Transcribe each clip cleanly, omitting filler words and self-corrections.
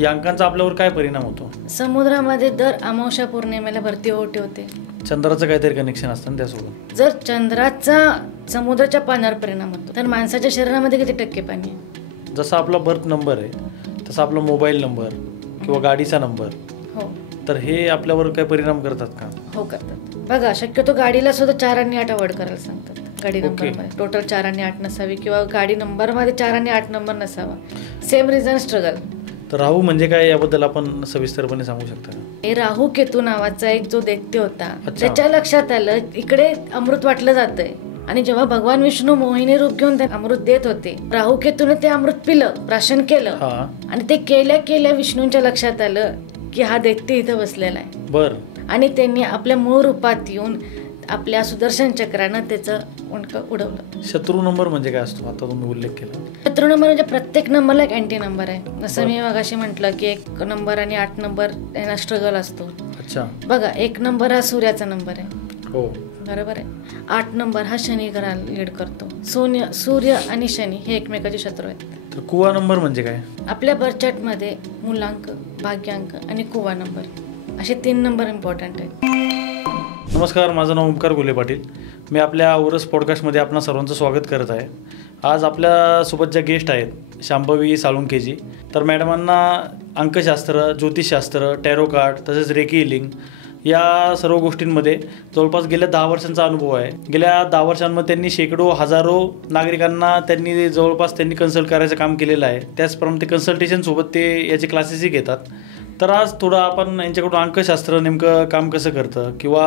या अंकांचा आपल्यावर काय परिणाम होतो? समुद्रामध्ये दर अमावस्या पौर्णिमेला भरती ओहोटी होते. चंद्राचं काहीतरी कनेक्शन असतं ना त्यासोबत. जर चंद्राचा समुद्राच्या पाण्यावर परिणाम होतो तर माणसाच्या शरीरामध्ये किती टक्के पाणी आहे? जसा आपला बर्थ नंबर आहे तसा आपला मोबाईल नंबर किंवा गाडीचा नंबर, हो तर हे आपल्यावर काय परिणाम करतात का? हो करतात. बघा, शक्यतो गाडीला सुद्धा 4 आणि 8 अवॉइड करायला सांगतात. गाडी ओके. नंबरमध्ये टोटल 4 आणि 8 नसावी किंवा गाडी नंबरमध्ये 4 आणि 8 नंबर नसावा. Same reason struggle. तर राहू म्हणजे काय याबद्दल आपण सविस्तरपणे सांगू शकता का? हे राहू केतू नावाचा एक जो दैत्य होता, अच्छा. त्याच्या लक्षात आलं इकडे अमृत वाटलं जातंय आणि जेव्हा भगवान विष्णू मोहिनी रूप घेऊन ते अमृत देत होते, राहू केतूने ते अमृत पिलं, प्राशन केलं हा. आणि ते केल्या विष्णूंच्या लक्षात आलं की हा दैत्य इथं बसलेला आहे. बर. आणि त्यांनी आपल्या मूळ रूपात येऊन आपल्या सुदर्शन चक्रानं त्याचं उंडकं उडवलं. शत्रू नंबर म्हणजे काय असतो आता तुम्ही उल्लेख केला? शत्रू नंबर म्हणजे प्रत्येक नंबरला एक अँटी नंबर आहे. जसं मी मगाशी म्हटलं की 1 नंबर आणि 8 नंबर यांना स्ट्रगल असतो. अच्छा. बघा, 1 नंबर हा सूर्याचा नंबर आहे, हो. बरोबर आहे. 8 नंबर हा शनी ग्रहाला लीड करतो. सूर्य आणि शनी हे एकमेकाचे शत्रू आहेत. तर कुवा नंबर म्हणजे काय? आपल्या बर्थचार्टमध्ये मूलांक, भाग्यांक आणि कुवा नंबर असे 3 नंबर इम्पॉर्टंट आहेत. नमस्कार, माझं नाव ओमकार गोले पाटील. मी आपल्या औरस पॉडकास्टमध्ये आपणा सर्वांचं स्वागत करत आहे. आज आपल्यासोबत ज्या गेस्ट आहेत शांभवी साळुंखेजी, तर मॅडमांना अंकशास्त्र, ज्योतिषशास्त्र, टॅरो कार्ड तसेच रेकी हिलिंग या सर्व गोष्टींमध्ये जवळपास गेल्या 10 वर्षांचा अनुभव आहे. गेल्या 10 वर्षांमध्ये त्यांनी शेकडो हजारो नागरिकांना त्यांनी कन्सल्ट करायचं काम केलेलं आहे. त्याचप्रमाणे ते कन्सल्टेशनसोबत ते याचे क्लासेसही घेतात. तर आज थोडं आपण यांच्याकडून अंकशास्त्र नेमकं काम कसं करतं किंवा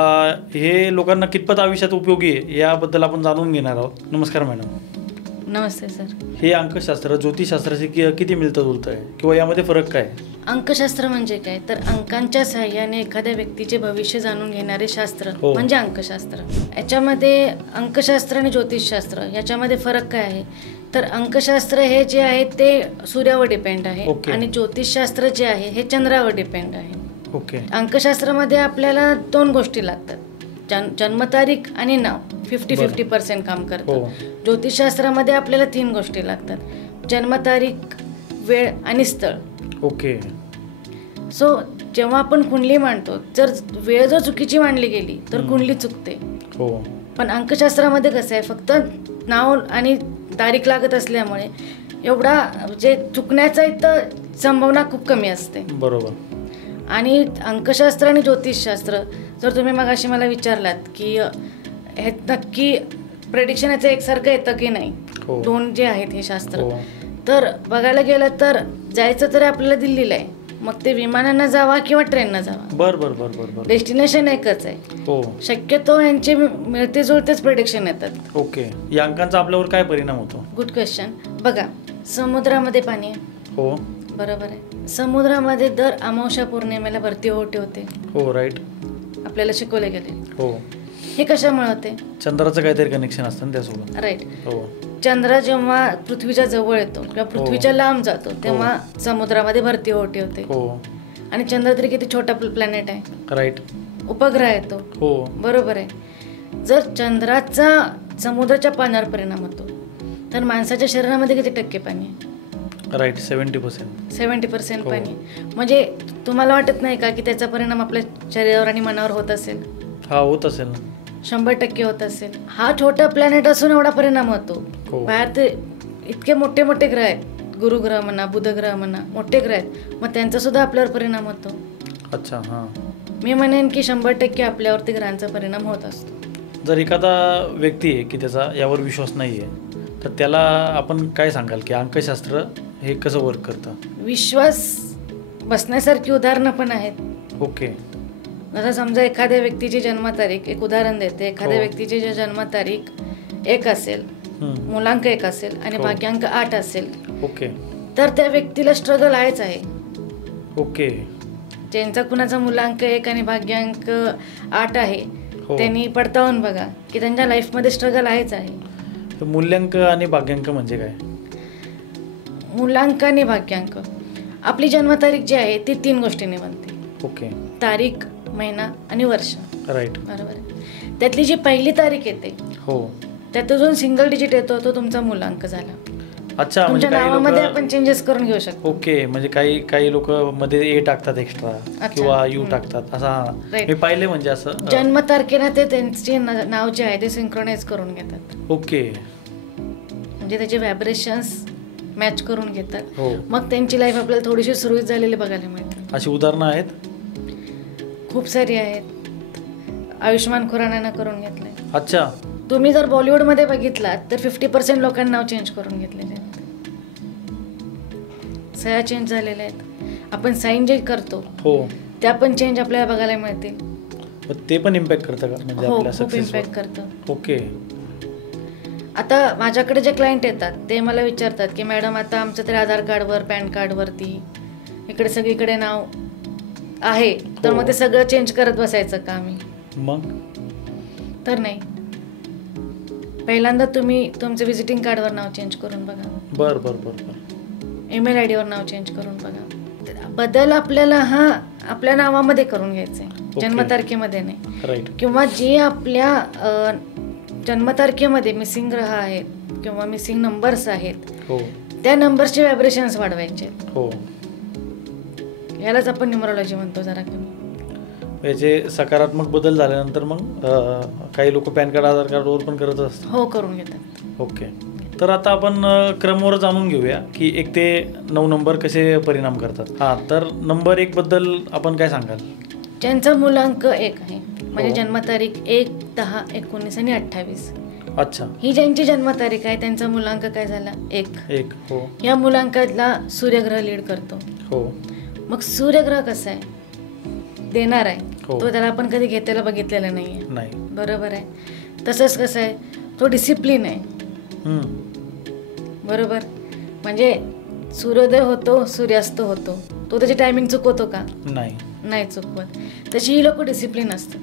हे लोकांना कितपत आयुष्यात उपयोगी आहे याबद्दल आपण जाणून घेणार आहोत. नमस्कार मॅडम. नमस्ते सर. हे अंकशास्त्र ज्योतिषशास्त्राशी किती मिळतं जुळतं आहे किंवा यामध्ये फरक काय? अंकशास्त्र म्हणजे काय, तर अंकांच्या सहाय्याने एखाद्या व्यक्तीचे भविष्य जाणून घेणारे शास्त्र हो. म्हणजे अंकशास्त्र. याच्यामध्ये अंकशास्त्र आणि ज्योतिषशास्त्र याच्यामध्ये फरक काय आहे, तर अंकशास्त्र हे जे आहे ते सूर्यावर डिपेंड आहे ओके. आणि ज्योतिषशास्त्र जे आहे हे चंद्रावर डिपेंड आहे. ओके. अंकशास्त्रामध्ये आपल्याला 2 गोष्टी लागतात, जन्मतारीख आणि नाव. 50-50% काम करतं. हो. ज्योतिषशास्त्रामध्ये आपल्याला 3 गोष्टी लागतात, जन्मतारीख, वेळ आणि स्थळ. ओके. सो जेव्हा आपण कुंडली मांडतो, जर वेळ जर चुकीची मांडली गेली तर कुंडली चुकते. हो. पण अंकशास्त्रामध्ये कसं आहे, फक्त नाव आणि तारीख लागत असल्यामुळे एवढा जे चुकण्याचा इथं संभावना खूप कमी असते. बरोबर. आणि अंकशास्त्र आणि ज्योतिषशास्त्र जर तुम्ही मगाशी मला विचारलात की हे नक्की प्रेडिक्शन याचं एकसारखं येतं की नाही, हो. 2 जे आहेत हे शास्त्र, हो. तर बघायला गेलं तर जायचं तरी आपल्याला दिल्लीला आहे, मग ते विमानानं जावा किंवा ट्रेननं जावा, बर बर बर बर बर डेस्टिनेशन एकच आहे. हो. शक्यतो यांचे मिळते जुळतेच प्रेडिक्शन येतात. ओके. या अंकांचा आपल्यावर काय परिणाम होतो? Good question. बघा, समुद्रामध्ये पाणी आहे, हो. बरोबर आहे. समुद्रामध्ये दर अमावस्या पौर्णिमेला भरती ओहोटी होते. हो. राईट. आपल्याला शिकवले गेले. हो. हे कशामुळे होते? चंद्राचं काहीतरी कनेक्शन असतं ना त्यासोबत. राईट. हो. चंद्र जेव्हा पृथ्वीच्या जवळ येतो किंवा पृथ्वीच्या लांब जातो तेव्हा समुद्रामध्ये भरती ओहोटी होते. हो. आणि चंद्र तरी किती छोटा प्लॅनेट आहे. राईट. उपग्रह येतो. हो. बरोबर आहे. जर चंद्राचा समुद्राच्या पाण्यावर परिणाम होतो तर माणसाच्या शरीरामध्ये किती टक्के पाणी आहे? राईट. 70%. 70% हो. पाणी. म्हणजे तुम्हाला वाटत नाही का की त्याचा परिणाम आपल्या शरीरावर आणि मनावर होत असेल? हा, होत असेल ना. 100% होत असेल. हा छोटा प्लॅनेट असून एवढा परिणाम होतो. हो. बाहेर ते इतके मोठे मोठे ग्रह आहेत, गुरुग्रह म्हणा, बुधग्रह म्हणा, मोठे ग्रह आहेत, मग त्यांचा सुद्धा आपल्यावर परिणाम होतो. अच्छा. हां. मी म्हणेन की 100% आपल्यावरती ग्रहांचा परिणाम होत असतो. जर एखादा व्यक्ती आहे की त्याचा यावर विश्वास नाही आहे तर त्याला आपण काय सांगाल की अंकशास्त्र हे कसं वर्क करतं? विश्वास बसण्यासारखी उदाहरणं पण आहेत. ओके. जसं समजा एखाद्या व्यक्तीची जन्मतारीख, एक उदाहरण देते, एखाद्या हो. व्यक्तीची जी जन्मतारीख 1 असेल, मूलांक 1 असेल आणि हो. भाग्यांक 8 असेल, ओके. तर त्या व्यक्तीला स्ट्रगल आहेच आहे. ओके. ज्यांचा कुणाचा मूलांक 1 आणि भाग्यांक 8 आहे हो. त्यांनी पडताळून बघा की त्यांच्या लाईफमध्ये स्ट्रगल आहेच आहे. तर मूल्यांक आणि भाग्यांक म्हणजे काय? मूलांक आणि भाग्यांक, आपली जन्मतारीख जी आहे ती 3 गोष्टींनी बनते. ओके. तारीख, महिना आणि वर्ष. राईट. बरोबर आहे. त्यातली जी पहिली तारीख येते हो. त्यात जो सिंगल डिजिट येतो तो तुमचा मूलांक झाला. अच्छा, म्हणजे तुमच्या काही नावामध्ये लोक आपण चेंजेस करून घेऊ शकतो. ओके, म्हणजे काही लोक मध्ये ए टाकतात एक्स्ट्रा किंवा यू टाकतात असा Right. मी पाहिले म्हणजे असं जन्मतारखेला ते त्यांचे नाव जे आहे ते सिंक्रोनाइज करून घेतात. ओके. म्हणजे त्याचे व्हायब्रेशन्स मॅच करून घेतात. हो, मग त्यांची लाईफ आपल्याला थोडीशी सुरळीत झालेली बघायला मिळते. अशी उदाहरणं आहेत. खूप सारी आहेत. आयुष्मान खुरानानं करून घेतलंय. अच्छा, तुम्ही जर बॉलिवूडमध्ये बघितलात तर 50% लोकांनी नाव चेंज करून घेतलेले आहेत. सह्या चेंज झालेल्या आहेत. आपण साईन जे करतो हो, त्या पण चेंज आपल्याला बघायला मिळतील. मग ते पण इम्पॅक्ट करतं का म्हणजे हो, आपल्या खूप सक्सेसवर? इम्पॅक्ट करतं. ओके. आता माझ्याकडे जे क्लायंट येतात ते मला विचारतात की मॅडम आता आमचं तरी आधार कार्डवर पॅन कार्डवरती इकडे सगळीकडे नाव आहे तर हो. मग ते सगळं चेंज करत बसायचं का आम्ही? मग तर नाही. पहिल्यांदा तुम्ही तुमचं विजिटिंग कार्डवर नाव चेंज करून बघा. बर बर बर बर. ईमेल आय डीवर नाव चेंज करून बघा. बदल आपल्याला हा आपल्या नावामध्ये करून घ्यायचा आहे, जन्मतारखेमध्ये नाही. राईट. किंवा जे आपल्या जन्मतारखेमध्ये मिसिंग ग्रह आहेत किंवा मिसिंग नंबर्स आहेत हो त्या नंबर्सचे व्हायब्रेशन्स वाढवायचे. हो. यालाच आपण न्यूमरोलॉजी म्हणतो जरा कमी. याचे सकारात्मक बदल झाल्यानंतर मग काही लोक पॅन कार्ड आधार कार्डवर पण करत असतात. हो, करून घेतात. ओके. तर आता आपण क्रमवर जाणून घेऊया की 1 ते 9 नंबर कसे परिणाम करतात. हां, तर नंबर 1 बद्दल आपण काय सांगाल? ज्यांचा मूलांक 1 आहे म्हणजे हो. जन्मतारीख 1, 10, 19 आणि 28 अच्छा. ही ज्यांची जन्मतारीख आहे त्यांचा मूलांक काय झाला? 1. हो या मूलांकातला सूर्यग्रह लीड करतो. हो. मग सूर्यग्रह कसा आहे? देणार आहे. हो. तो त्याला आपण कधी घेतलेला बघितलेला नाहीये. नाही. बरोबर आहे. तसंच कसं आहे, तो डिसिप्लिन आहे. बरोबर. म्हणजे सूर्योदय होतो, सूर्यास्त होतो, तो त्याची टायमिंग चुकवतो का? नाही चुकवत. तशी ही लोक डिसिप्लिन असतात.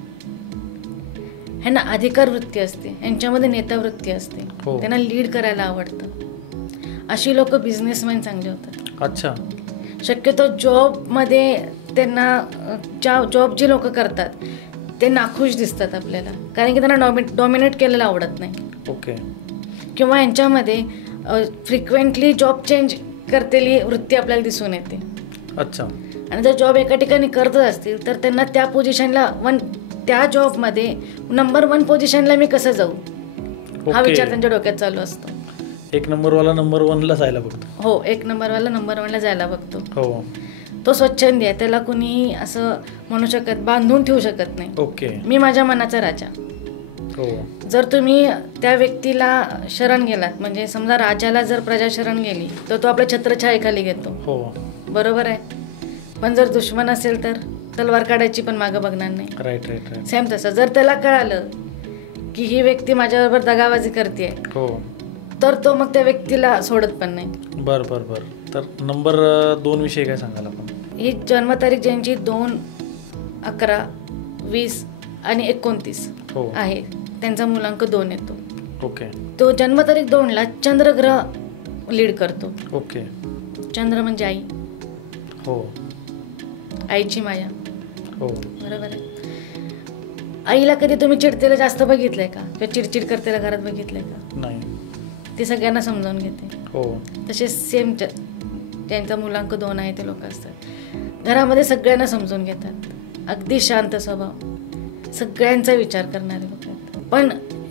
ह्यांना अधिकार वृत्ती असते, यांच्यामध्ये नेता वृत्ती असते. हो. त्यांना लीड करायला आवडतं. अशी लोक बिझनेसमॅन चांगले होतात. अच्छा. शक्यतो जॉबमध्ये त्यांना जॉब जी लोक करतात ते नाखुश दिसतात आपल्याला, कारण की त्यांना डॉमिनेट केलेलं आवडत नाही. ओके. किंवा यांच्यामध्ये फ्रिक्वेंटली जॉब चेंज करतेली वृत्ती आपल्याला दिसून येते. अच्छा. आणि जर जॉब एका ठिकाणी करत असतील तर त्यांना त्या पोझिशनला त्या जॉबमध्ये नंबर 1 पोझिशनला मी कसं जाऊ हा विचार त्यांच्या डोक्यात चालू असतो. 1 नंबरवाला नंबर 1ला जायला बघतो. हो, 1 नंबरवाला नंबर 1ला जायला बघतो. हो. तो स्वच्छंदी आहे, त्याला कुणी असं म्हणू शकत, बांधून ठेवू शकत नाही. ओके. मी माझ्या मनाचा राजा. हो. जर जर तुम्ही त्या व्यक्तीला शरण गेलात, म्हणजे समजा राजाला जर प्रजा शरण गेली तर तो आपल्या छत्रछायेखाली घेतो. हो. बरोबर आहे. पण जर दुश्मन असेल तर तलवार काढायची पण मागं बघणार नाही. राईट. सेम तसं जर त्याला कळालं की ही व्यक्ती माझ्याबरोबर दगाबाजी करते हो. तर तो मग त्या व्यक्तीला सोडत पण नाही. बर. तर नंबर 2 विषयी काय सांगाल आपण? ही जन्मतारीख ज्यांची 2, 11, 20 आणि 29 हो. आहे त्यांचा मूलांक 2 येतो. ओके. तो जन्मतारीख 2ला चंद्रग्रह लीड करतो. ओके. चंद्र म्हणजे आई, हो. आईची माया. हो. बरोबर आहे. आईला कधी तुम्ही चिडतेला जास्त बघितलंय का? किंवा चिडचिड करतेला घरात बघितलंय का? नाही. ती सगळ्यांना समजावून घेते. हो. तसे सेम ज्यांचा मूलांक 2 आहे ते लोक असतात. घरामध्ये सगळ्यांना समजून घेतात. अगदी शांत स्वभाव, सगळ्यांचा विचार करणारे लोक आहेत. पण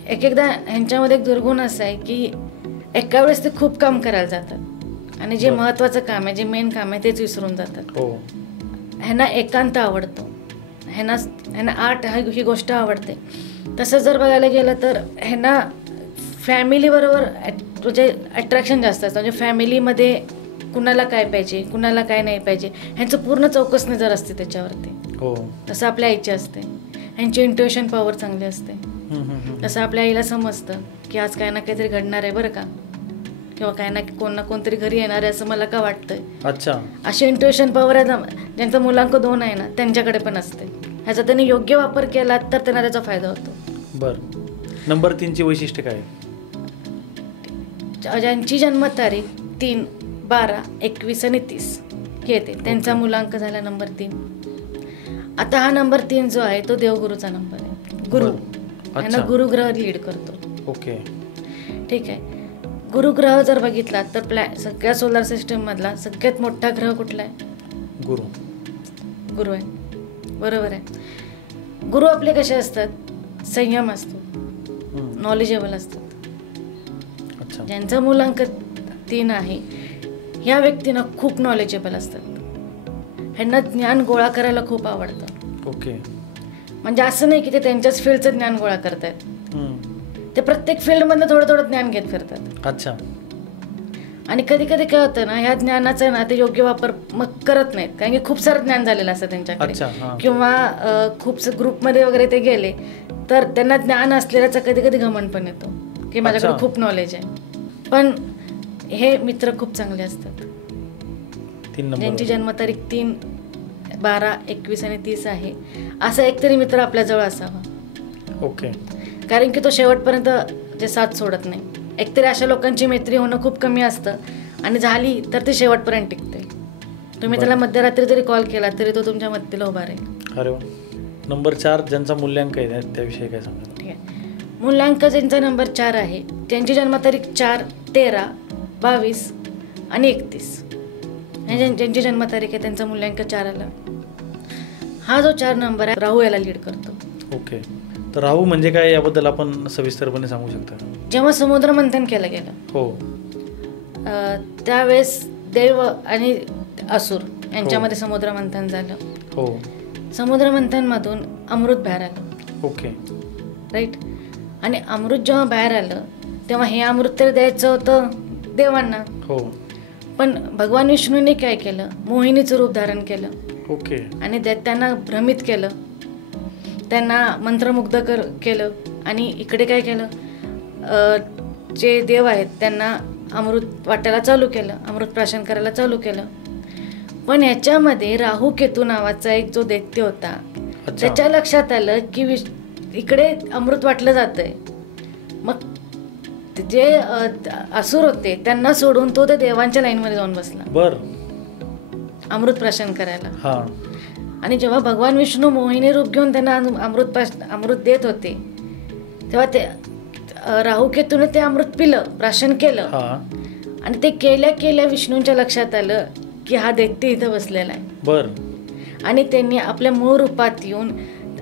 एकदा ह्यांच्यामध्ये एक दुर्गुण असा आहे की एका वेळेस ते खूप काम करायला जातात आणि जे महत्त्वाचं काम आहे, जे मेन काम आहे तेच विसरून जातात. हो. ह्यांना एकांत आवडतो, ह्यांना आर्ट ही गोष्ट आवडते. तसं जर बघायला गेलं तर ह्यांना फॅमिलीबरोबर म्हणजे अट्रॅक्शन जास्त असतं. म्हणजे फॅमिलीमध्ये कुणाला काय पाहिजे, कुणाला काय नाही पाहिजे ह्यांचं पूर्ण चौकस नजर असते त्याच्यावरती. हो. तसं आपल्या आईची असते. ह्यांची इंट्युएशन पॉवर चांगली असते. तसं आपल्या आईला समजतं की आज काय ना काहीतरी घडणार आहे बरं का, किंवा काय ना कोणतरी घरी येणार आहे असं मला का वाटतंय. अच्छा. अशी इंट्युएशन पॉवर आहे ज्यांचा मूलांक 2 आहे ना त्यांच्याकडे पण असते. ह्याचा त्यांनी योग्य वापर केला तर त्यांना त्याचा फायदा होतो. बरं. नंबर 3ची वैशिष्ट्य काय? ज्यांची जन्मतारीख 3, 12, 21 आणि 30 येते त्यांचा मूलांक झाला नंबर 3. आता हा नंबर 3 जो आहे तो देवगुरूचा नंबर आहे. गुरु यांना गुरुग्रह लीड करतो. ओके. ठीक आहे. गुरुग्रह जर बघितला तर सगळ्या सोलार सिस्टीममधला सगळ्यात मोठा ग्रह कुठला आहे? गुरु आहे. बरोबर आहे. गुरु आपले कसे असतात? संयम असतो, नॉलेजेबल असतात. ज्यांचा मूलांक 3 आहे ह्या व्यक्तींना खूप नॉलेजेबल असतात. ह्यांना ज्ञान गोळा करायला खूप आवडतं. ओके. म्हणजे असं नाही की ते त्यांच्याच फील्डचं ज्ञान गोळा करतायत, ते प्रत्येक फील्डमधलं थोडं थोडं ज्ञान घेत फिरतात. अच्छा. आणि कधी कधी काय होतं ना, ह्या ज्ञानाचा ना ते योग्य वापर मग करत नाहीत, कारण की खूप सारं ज्ञान झालेलं असतं त्यांच्याकडे. किंवा खूप ग्रुपमध्ये वगैरे ते गेले तर त्यांना ज्ञान असलेल्याचा कधी कधी घमंड पण येतो की माझ्याकडे खूप नॉलेज आहे. पण हे मित्र खूप चांगले असतात. ज्यांची जन्मतारीख 3, 12, 21 आणि 30 आहे असा एकतरी मित्र आपल्याजवळ असावा. ओके. कारण की तो शेवटपर्यंत जे साथ सोडत नाही. एकतरी अशा लोकांची मैत्री होणं खूप कमी असतं आणि झाली तर ते शेवटपर्यंत टिकते. तुम्ही त्याला मध्यरात्री जरी कॉल केला तरी तो तुमच्या मदतीला उभा राहील. अरे वा. नंबर 4 ज्यांचा मूल्यांक आहे त्याविषयी काय सांगा? ठीक आहे. मूल्यांक ज्यांचा नंबर 4 आहे त्यांची जन्मतारीख 4, 13, 22 आणि 31 ज्यांची जन्मतारीख आहे त्यांचा मूल्यांक 4 आला. हा जो 4 नंबर आहे राहू याला लीड करतो. ओके. तर राहू म्हणजे काय याबद्दल आपण सविस्तरपणे सांगू शकता? जेव्हा समुद्र मंथन केलं गेलं हो त्यावेळेस देव आणि असुर यांच्यामध्ये समुद्र मंथन झालं. हो. समुद्र मंथनमधून अमृत बाहेर आलं. ओके. राईट. आणि अमृत जेव्हा बाहेर आलं तेव्हा हे अमृत तर द्यायचं होतं देवांना. हो. पण भगवान विष्णूने काय केलं? मोहिनीचं रूप धारण केलं. ओके. आणि त्यांना भ्रमित केलं, त्यांना मंत्रमुग्ध केलं आणि इकडे काय केलं, जे देव आहेत त्यांना अमृत वाटायला चालू केलं, अमृत प्राशन करायला चालू केलं. पण ह्याच्यामध्ये राहू केतू नावाचा एक जो दैत्य होता त्याच्या लक्षात आलं की इकडे अमृत वाटलं जातंय. मग जे असुर होते त्यांना सोडून तो त्या देवांच्या लाईनमध्ये जाऊन बसला अमृत प्राशन करायला. आणि जेव्हा भगवान विष्णू मोहिनी रूप घेऊन त्यांना अमृत देत होते तेव्हा ते राहू केतूने ते अमृत पिलं, प्राशन केलं. आणि ते केल्या विष्णूंच्या लक्षात आलं की हा दैत्य इथं बसलेला आहे. आणि त्यांनी आपल्या मूळ रूपात येऊन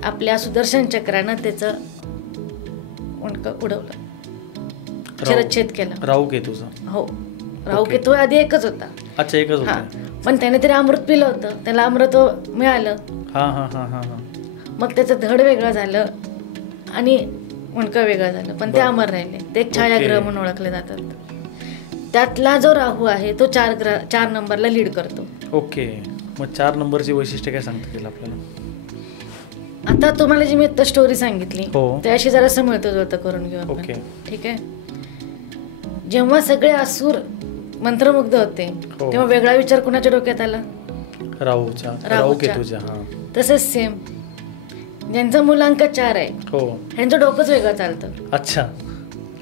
आपल्या सुदर्शन चक्रानं त्याचं उडवलं, शिरच्छेद केला. राहू केतूचा? हो. राहू केतू आधी एकच होता. अच्छा, एकच होता. पण त्याने तरी अमृत पिलं होतं, त्याला अमृत मिळालं. मग त्याचं धड वेगळं झालं आणि मुंडकं वेगळं झालं, पण ते अमर राहिले. ते एक छायाग्रह म्हणून ओळखले जातात. त्यातला जो राहू आहे तो 4 नंबरला लीड करतो. ओके. मग 4 नंबरची वैशिष्ट्य काय सांगता येईल आपल्याला? आता तुम्हाला जी मी आता स्टोरी सांगितली त्याशी जरासं मिळतं जुळतं करून घेऊ आपण. ठीक आहे. जेव्हा सगळे असुर मंत्रमुग्ध होते तेव्हा वेगळा विचार कुणाच्या डोक्यात आला? राहूच्या. तसंच सेम ज्यांचा मूलांक 4 आहे ह्यांचं डोकंच वेगळं चालतं. अच्छा.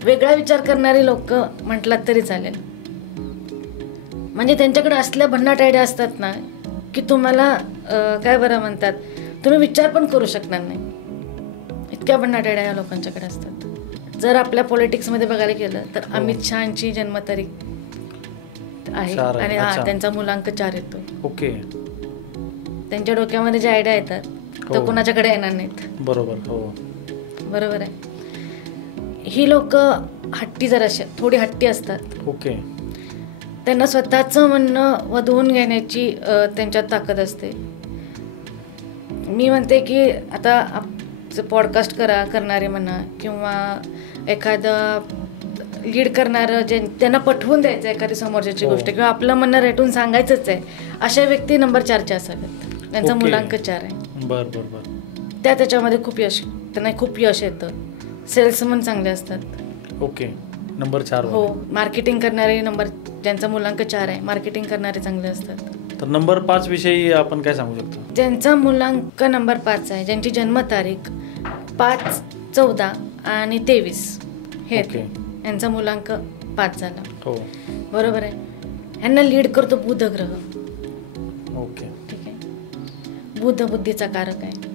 वेगळा विचार करणारी लोक म्हटलात तरी चालेल. म्हणजे त्यांच्याकडे असल्या भन्नाट आयडिया असतात ना की तुम्हाला काय बरं म्हणतात, तुम्ही विचार पण करू शकणार नाही, इतक्या भन्नाट आयडिया या लोकांच्याकडे असतात. जर आपल्या पॉलिटिक्समध्ये बघायला गेलं तर अमित शहाची जन्मतारीख आहे आणि त्यांचा मूलांक 4 येतो. ओके. त्यांच्या डोक्यामध्ये जे आयडिया येतात तो कोणाच्याकडे येणार नाहीत. बरोबर आहे. ही लोक हट्टी जराशी थोडी हट्टी असतात. ओके. त्यांना स्वतःचं म्हणणं वधवून घेण्याची त्यांच्यात ताकद असते. मी म्हणते की आता पॉडकास्ट करणारे म्हणा किंवा एखादं लीड करणारं त्यांना पटवून द्यायचं एखादी समोरच्याची गोष्ट किंवा आपलं म्हणणं रेटून सांगायचंच आहे अशा व्यक्ती नंबर 4च्या असाव्यात. त्यांचा मूलांक 4 आहे. त्याच्यामध्ये त्यांना खूप यश येतं. सेल्समन चांगले असतात. ओके. नंबर 4. हो. मार्केटिंग करणारे ज्यांचा मूलांक 4 आहे मार्केटिंग करणारे चांगले असतात. तर नंबर 5 विषयी आपण काय सांगू शकतो? ज्यांचा मूलांक नंबर 5 आहे, ज्यांची जन्मतारीख 5, 14 आणि 23 हे यांचा मूलांक 5 झाला. बरोबर आहे. ह्यांना लीड करतो बुध ग्रह. ओके. ठीक आहे. बुध बुद्धीचा कारक आहे.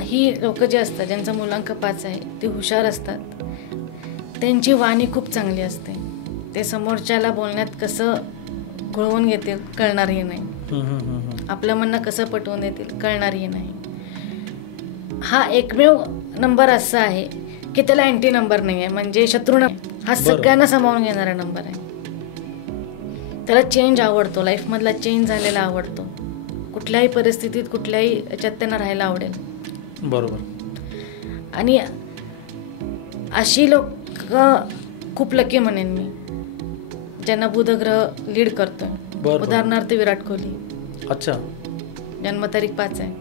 ही लोक जे असतात ज्यांचा मूलांक 5 आहे ते हुशार असतात. त्यांची वाणी खूप चांगली असते. ते समोरच्याला बोलण्यात कसं घुळवून घेतील कळणारही नाही. आपलं म्हणणं कसं पटवून देतील कळणारही नाही. हा एकमेव नंबर असा आहे की त्याला अँटी नंबर नाही आहे, म्हणजे शत्रू हा सगळ्यांना सामावून घेणारा नंबर आहे. त्याला चेंज आवडतो, लाईफमधला चेंज झालेला आवडतो. कुठल्याही परिस्थितीत कुठल्याही याच्यात त्यांना राहायला आवडेल. बरोबर. आणि अशी लोक खूप लकी म्हणेन मी, ज्यांना बुधग्रह लीड करतोय. उदाहरणार्थ विराट कोहली. अच्छा. जन्मतारीख 5 आहे.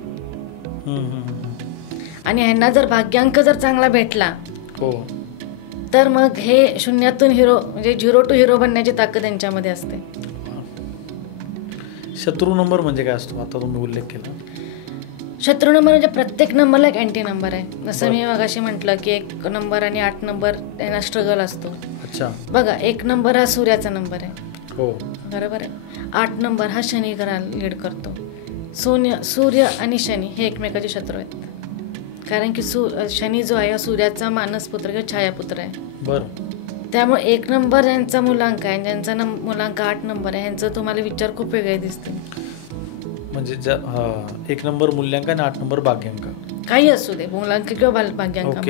आणि ह्यांना जर भाग्यांक जर चांगला भेटला तर मग हे शून्यातून हिरो म्हणजे 0 to हिरो बनण्याची ताकद यांच्यामध्ये असते. शत्रू नंबर म्हणजे काय असतो, आता तुम्ही उल्लेख केला. शत्रू नंबर म्हणजे प्रत्येक नंबरला एक अँटी नंबर आहे. जसं मी मगाशी म्हटलं की 1 नंबर आणि 8 नंबर त्यांना स्ट्रगल असतो. अच्छा. बघा 1 नंबर हा सूर्याचा नंबर आहे. हो, बरोबर आहे. 8 नंबर हा शनी ग्रहाला लीड करतो. सूर्य आणि शनी हे एकमेकाचे शत्रू आहेत. कारण की शनी जो आहे सूर्याचा मानसपुत्र किंवा छायापुत्र आहे. बरं. त्यामुळे 1 नंबर ज्यांचा मुलांक आहे, ज्यांचा मुलांक 8 नंबर आहे, यांचं तुम्हाला विचार खूप वेगळे दिसतील. म्हणजे 1 नंबर मूल्यांक आणि 8 नंबर भाग्यांक काही असू दे, मुलांक किंवा भाग्यांक,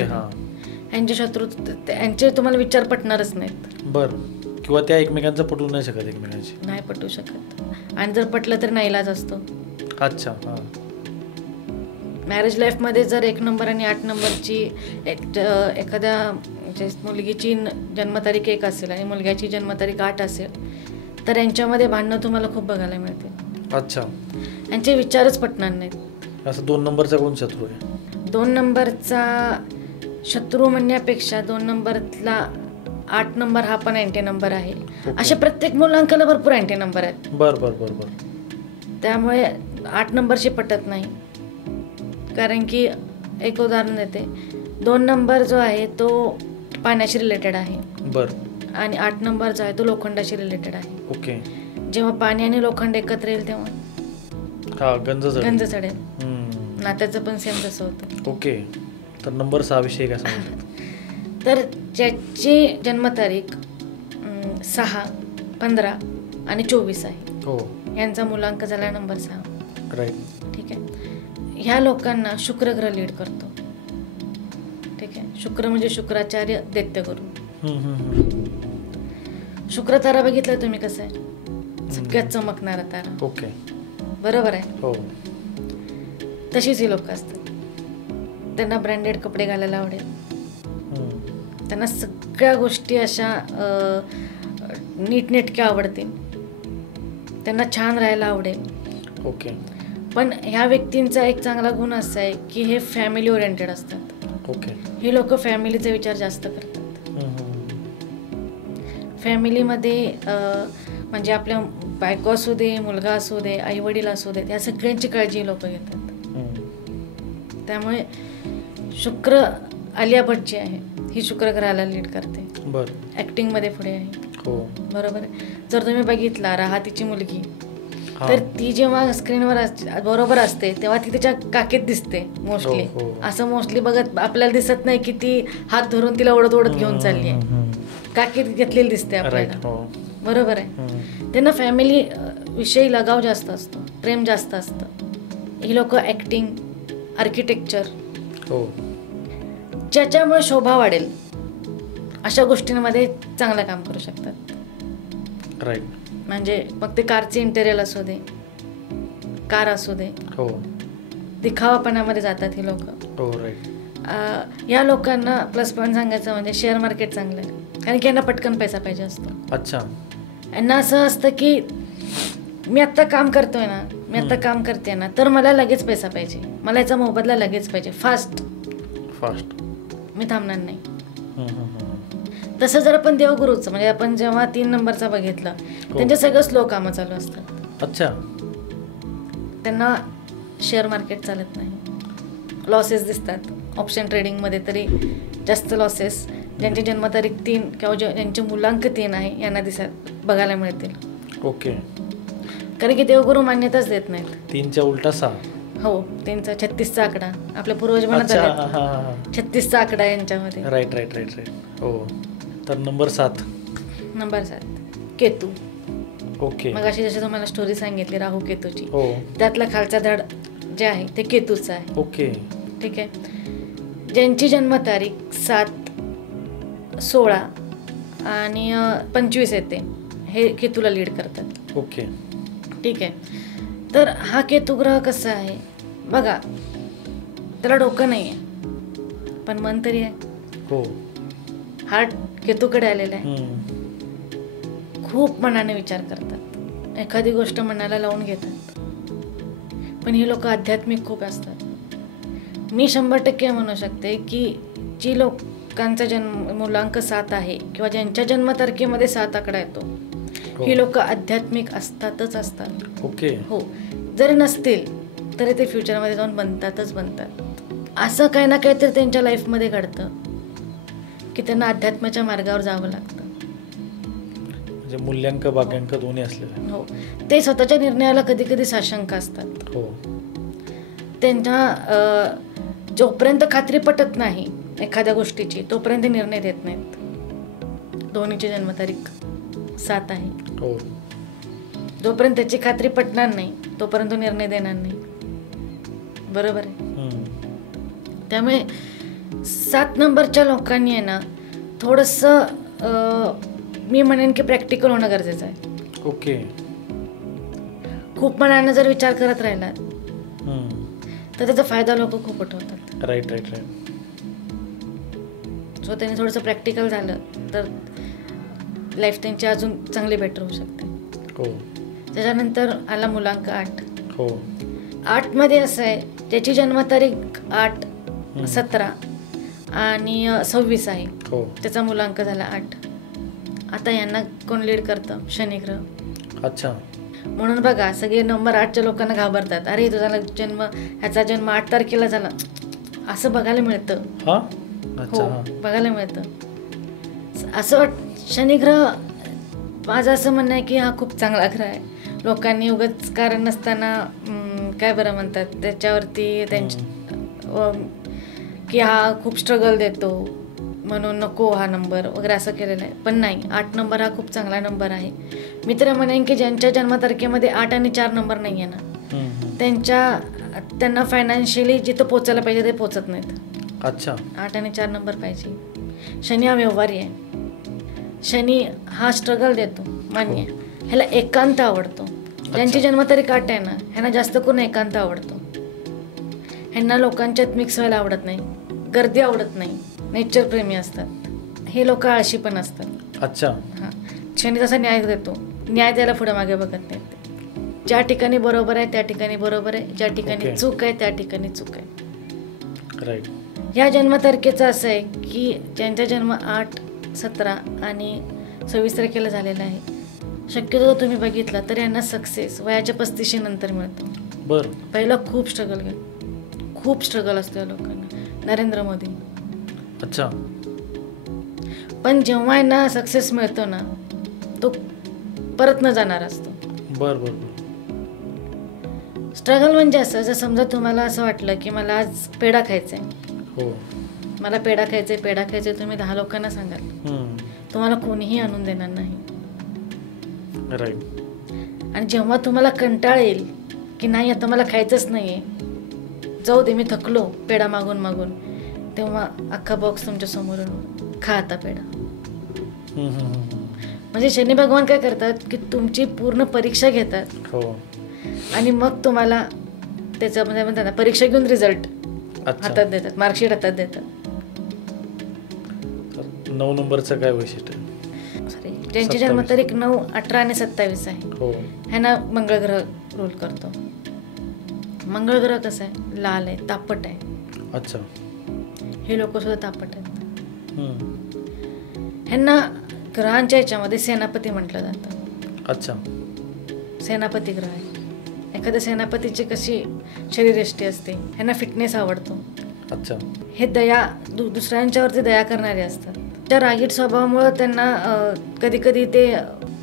यांचे शत्रू यांचे तुम्हाला विचार पटणारच नाहीत. बरं. किंवा त्या एकमेकांचं पटवू नाही शकत, एकमेकांची नाही पटवू शकत. आणि जर पटलं तर नाईलाज असतो. अच्छा. मॅरेज लाईफमध्ये जर 1 नंबर आणि 8 नंबरची एखाद्या मुलगीची जन्मतारीख 1 असेल आणि मुलग्याची जन्मतारीख 8 असेल तर यांच्यामध्ये भांडणं तुम्हाला खूप बघायला मिळतील. अच्छा. यांचे विचारच पटणार नाहीत. असं 2 नंबरचा कोण शत्रू आहे? 2 नंबरचा शत्रू म्हणण्यापेक्षा 2 नंबरला 8 नंबर हा पण अँटी नंबर आहे. अशा प्रत्येक मुलांकाला भरपूर अँटी नंबर आहेत. बरं. त्यामुळे 8 नंबरशी पटत नाही. कारण की एक उदाहरण देते, 2 नंबर जो आहे तो पाण्याशी रिलेटेड आहे. बरं. आणि 8 नंबर जो आहे तो लोखंडाशी रिलेटेड आहे. ओके. जेव्हा पाणी आणि लोखंड एकत्र येईल तेव्हा गंज चढेल. नात्याचं पण सेम तसं होतं. ओके. तर नंबर 6 विषयी काय सांगू? तर ज्याची जन्मतारीख 6, 15 आणि 24 आहे. हो. यांचा मुलांक झाला नंबर 6. राईट. ठीक आहे. ह्या लोकांना शुक्र ग्रह लीड करतो. ठीक आहे. शुक्र म्हणजे शुक्राचार्य दैत्यगुरु. शुक्र तारा बघितला तुम्ही कसा आहे? सगळ्यात चमकणारा तारा. ओके. बरोबर आहे. हो. तशीच ही लोक असतात. त्यांना ब्रँडेड कपडे घालायला आवडेल. त्यांना सगळ्या गोष्टी अशा नीटनेटक्या आवडतील. त्यांना छान राहायला आवडेल. ओके. पण ह्या व्यक्तींचा एक चांगला गुण असा आहे की हे फॅमिली ओरिएंटेड असतात. ओके. हे लोक फॅमिलीचा विचार जास्त करतात. फॅमिलीमध्ये म्हणजे आपल्या बायको असू दे, मुलगा असू दे, आई वडील असू दे, या सगळ्यांची काळजी लोक घेतात. त्यामुळे शुक्र आलिया भट जी आहे ही शुक्र ग्रहाला लीड करते. बरं. ऍक्टिंगमध्ये पुढे आहे. हो. बरोबर आहे. जर तुम्ही बघितला राहा तिची मुलगी, तर ती जेव्हा स्क्रीनवर बरोबर असते तेव्हा ती त्याच्या काकेत दिसते मोस्टली. असं मोस्टली बघत आपल्याला दिसत नाही की ती हात धरून तिला ओढत ओढत घेऊन चालली आहे. काकेत घेतलेली दिसते आपल्याला. बरोबर आहे. त्यांना फॅमिली विषयी लगाव जास्त असतो, प्रेम जास्त असतं. ही लोक ऍक्टिंग, आर्किटेक्चर, ज्याच्यामुळे शोभा वाढेल अशा गोष्टींमध्ये चांगलं काम करू शकतात. राईट. म्हणजे मग ते कारचे इंटेरियर असू दे, कार असू दे, दिखावापणामध्ये जातात ही लोक. या लोकांना प्लस पॉईंट सांगायचं म्हणजे शेअर मार्केट चांगलं आहे. कारण की यांना पटकन पैसा पाहिजे असतो. अच्छा. यांना असं असतं की मी आत्ता काम करतोय ना, मी आत्ता काम करते ना, तर मला लगेच पैसा पाहिजे, मला याचा मोबदला लगेच पाहिजे, फास्ट. मी थांबणार नाही. तसं जर आपण देवगुरूचं म्हणजे आपण जेव्हा 3 नंबरचा बघितलं, त्यांचे सगळं स्लो कामं चालू असतात. अच्छा. त्यांना शेअर मार्केट चालत नाही, लॉसेस दिसतात. ऑप्शन ट्रेडिंगमध्ये तरी जास्त लॉसेस ज्यांची जन्मतारीख 3 किंवा ज्यांचे मुलांक 3 आहे यांना बघायला मिळतील. ओके. कारण की देवगुरू मान्यताच देत नाहीत. 3च्या उलटा 6. हो. 3चा 36चा आकडा आपल्या पूर्वज म्हणत आले. 36चा आकडा यांच्यामध्ये. राईट. हो. तर नंबर 7 नंबर 7 केतू. ओके. मग अशी जशी तुम्हाला स्टोरी सांगितली राहू केतूची, हो. त्यातला खालचा धड जे आहे ते केतूचं आहे. ओके. ठीक आहे. ज्यांची जन्मतारीख 7, 16 आणि 25 येते हे केतूला लीड करतात. ओके. ठीक आहे. तर हा केतू ग्रह कसा आहे बघा, त्याला डोकं नाही आहे पण मन तरी आहे. हो. हार्ट केतूकडे आलेला आहे. हम्म. खूप मनाने विचार करतात, एखादी गोष्ट मनाला लावून घेतात. पण ही लोक आध्यात्मिक खूप असतात. मी 100% म्हणू शकते की जी लोकांचा मुलांक 7 आहे किंवा ज्यांच्या जन्मतारखेमध्ये 7 आकडा येतो, ही लोक आध्यात्मिक असतातच असतात. ओके. हो. जरी नसतील तरी ते फ्युचरमध्ये जाऊन बनतात. असं काही ना काहीतरी त्यांच्या लाईफमध्ये घडतं की त्यांना अध्यात्माच्या मार्गावर जावं लागतं. म्हणजे मूल्यांक भाग्यांक दोन्ही असलेलं. हो. ते स्वतःच्या निर्णयाला कधी कधी साशंक असतात. हो. त्यांच्या जोपर्यंत खात्री पटत नाही एखाद्या गोष्टीची तोपर्यंत निर्णय देत नाहीत. दोन्हीची जन्मतारीख 7 आहे. हो. जोपर्यंत त्याची खात्री पटणार नाही तोपर्यंत निर्णय देणार नाही. बरोबर आहे. त्यामुळे 7 नंबरच्या लोकांनी आहे ना थोडंसं मी म्हणेन की प्रॅक्टिकल होणं गरजेचं आहे. ओके. खूप मनानं जर विचार करत राहिला तर त्याचा फायदा लोक खूप उठवतात. राईट. सो त्यांनी थोडंसं प्रॅक्टिकल झालं तर लाईफ त्यांची अजून चांगली बेटर होऊ शकते. हो. त्याच्यानंतर आला मुलांक 8. हो. 8मध्ये असं आहे त्याची जन्मतारीख 8, 17 आणि 26 आहे. हो. त्याचा मुलांक झाला 8. आता यांना कोण लीड करतं? शनी ग्रह. अच्छा. म्हणून बघा सगळे नंबर 8च्या लोकांना घाबरतात. अरे तुझा ह्याचा जन्म 8 तारखेला झाला असं बघायला मिळतं. हा. हो, बघायला मिळतं. असं शनी ग्रह माझं असं म्हणणं आहे की हा खूप चांगला ग्रह आहे. लोकांनी उगाच कारण नसताना काय बरं म्हणतात त्याच्यावरती की हा खूप स्ट्रगल देतो म्हणून नको हा नंबर वगैरे असं केलेलं आहे. पण नाही, 8 नंबर हा खूप चांगला नंबर आहे. मी तर म्हणेन की ज्यांच्या जन्मतारखेमध्ये 8 आणि 4 नंबर नाही आहे ना त्यांना फायनान्शियली जिथं पोचायला पाहिजे ते पोचत नाहीत. अच्छा. 8 आणि 4 नंबर पाहिजे. शनी हा व्यवहारी आहे. शनी हा स्ट्रगल देतो, मान्य. ह्याला एकांत आवडतो. ज्यांची जन्मतारीख 8 आहे ना ह्यांना जास्त करून एकांत आवडतो. ह्यांना लोकांच्यात मिक्स व्हायला आवडत नाही, गर्दी आवडत नाही, नेचर प्रेमी असतात. हे लोक आळशी पण असतात. अच्छा. हां. शनी तसा न्याय देतो, न्याय द्यायला पुढे मागे बघत नाहीत. ज्या ठिकाणी बरोबर आहे त्या ठिकाणी बरोबर आहे, ज्या ठिकाणी चूक आहे त्या ठिकाणी चूक आहे. राईट. ह्या जन्मतारखेचं असं आहे की ज्यांचा जन्म 8, 17 आणि 26 तारखेला झालेला आहे, शक्यतो तुम्ही बघितला तर यांना सक्सेस वयाच्या 35 नंतर मिळतो. बरं. पहिला खूप स्ट्रगल असतो या लोकांना. नरेंद्र मोदी. अच्छा. पण जेव्हा यांना सक्सेस मिळतो ना तो परत न जाणार असतो. बरं. स्ट्रगल म्हणजे असं, जर समजा तुम्हाला असं वाटलं की मला आज पेढा खायचा आहे. हो. मला पेढा खायचा तुम्ही 10 लोकांना सांगाल, तुम्हाला कोणीही आणून देणार नाही. राईट. आणि जेव्हा तुम्हाला कंटाळ येईल की नाही आता मला खायचंच नाहीये, जाऊ दे मी थकलो पेढा मागून, तेव्हा अख्खा बॉक्स तुमच्या समोरून खा आता पेढा. म्हणजे शनी भगवान काय करतात की तुमची पूर्ण परीक्षा घेतात. हो. आणि मग तुम्हाला त्याच्यामध्ये म्हणतात ना परीक्षा घेऊन रिझल्ट हातात देतात, मार्कशीट हातात देतात. 9 नंबरचं काय वैशिष्ट्य? सॉरी, ज्यांची जन्मतारीख 9, 18 आणि 27 आहे, हो, ह्यांना मंगळ ग्रह रूल करतो. मंगळ ग्रह कसं आहे? लाल आहे, तापट आहे. अच्छा. हे लोक सुद्धा तापट आहेत. ह्यांना ग्रहांच्या याच्यामध्ये सेनापती म्हटलं जातं. अच्छा. सेनापती ग्रह आहे. एखाद्या सेनापतीची कशी शरीरयष्टी असते, ह्यांना फिटनेस आवडतो. अच्छा. हे दुसऱ्यांच्यावरती दया करणारे असतात. त्या रागीट स्वभावामुळे त्यांना कधी कधी ते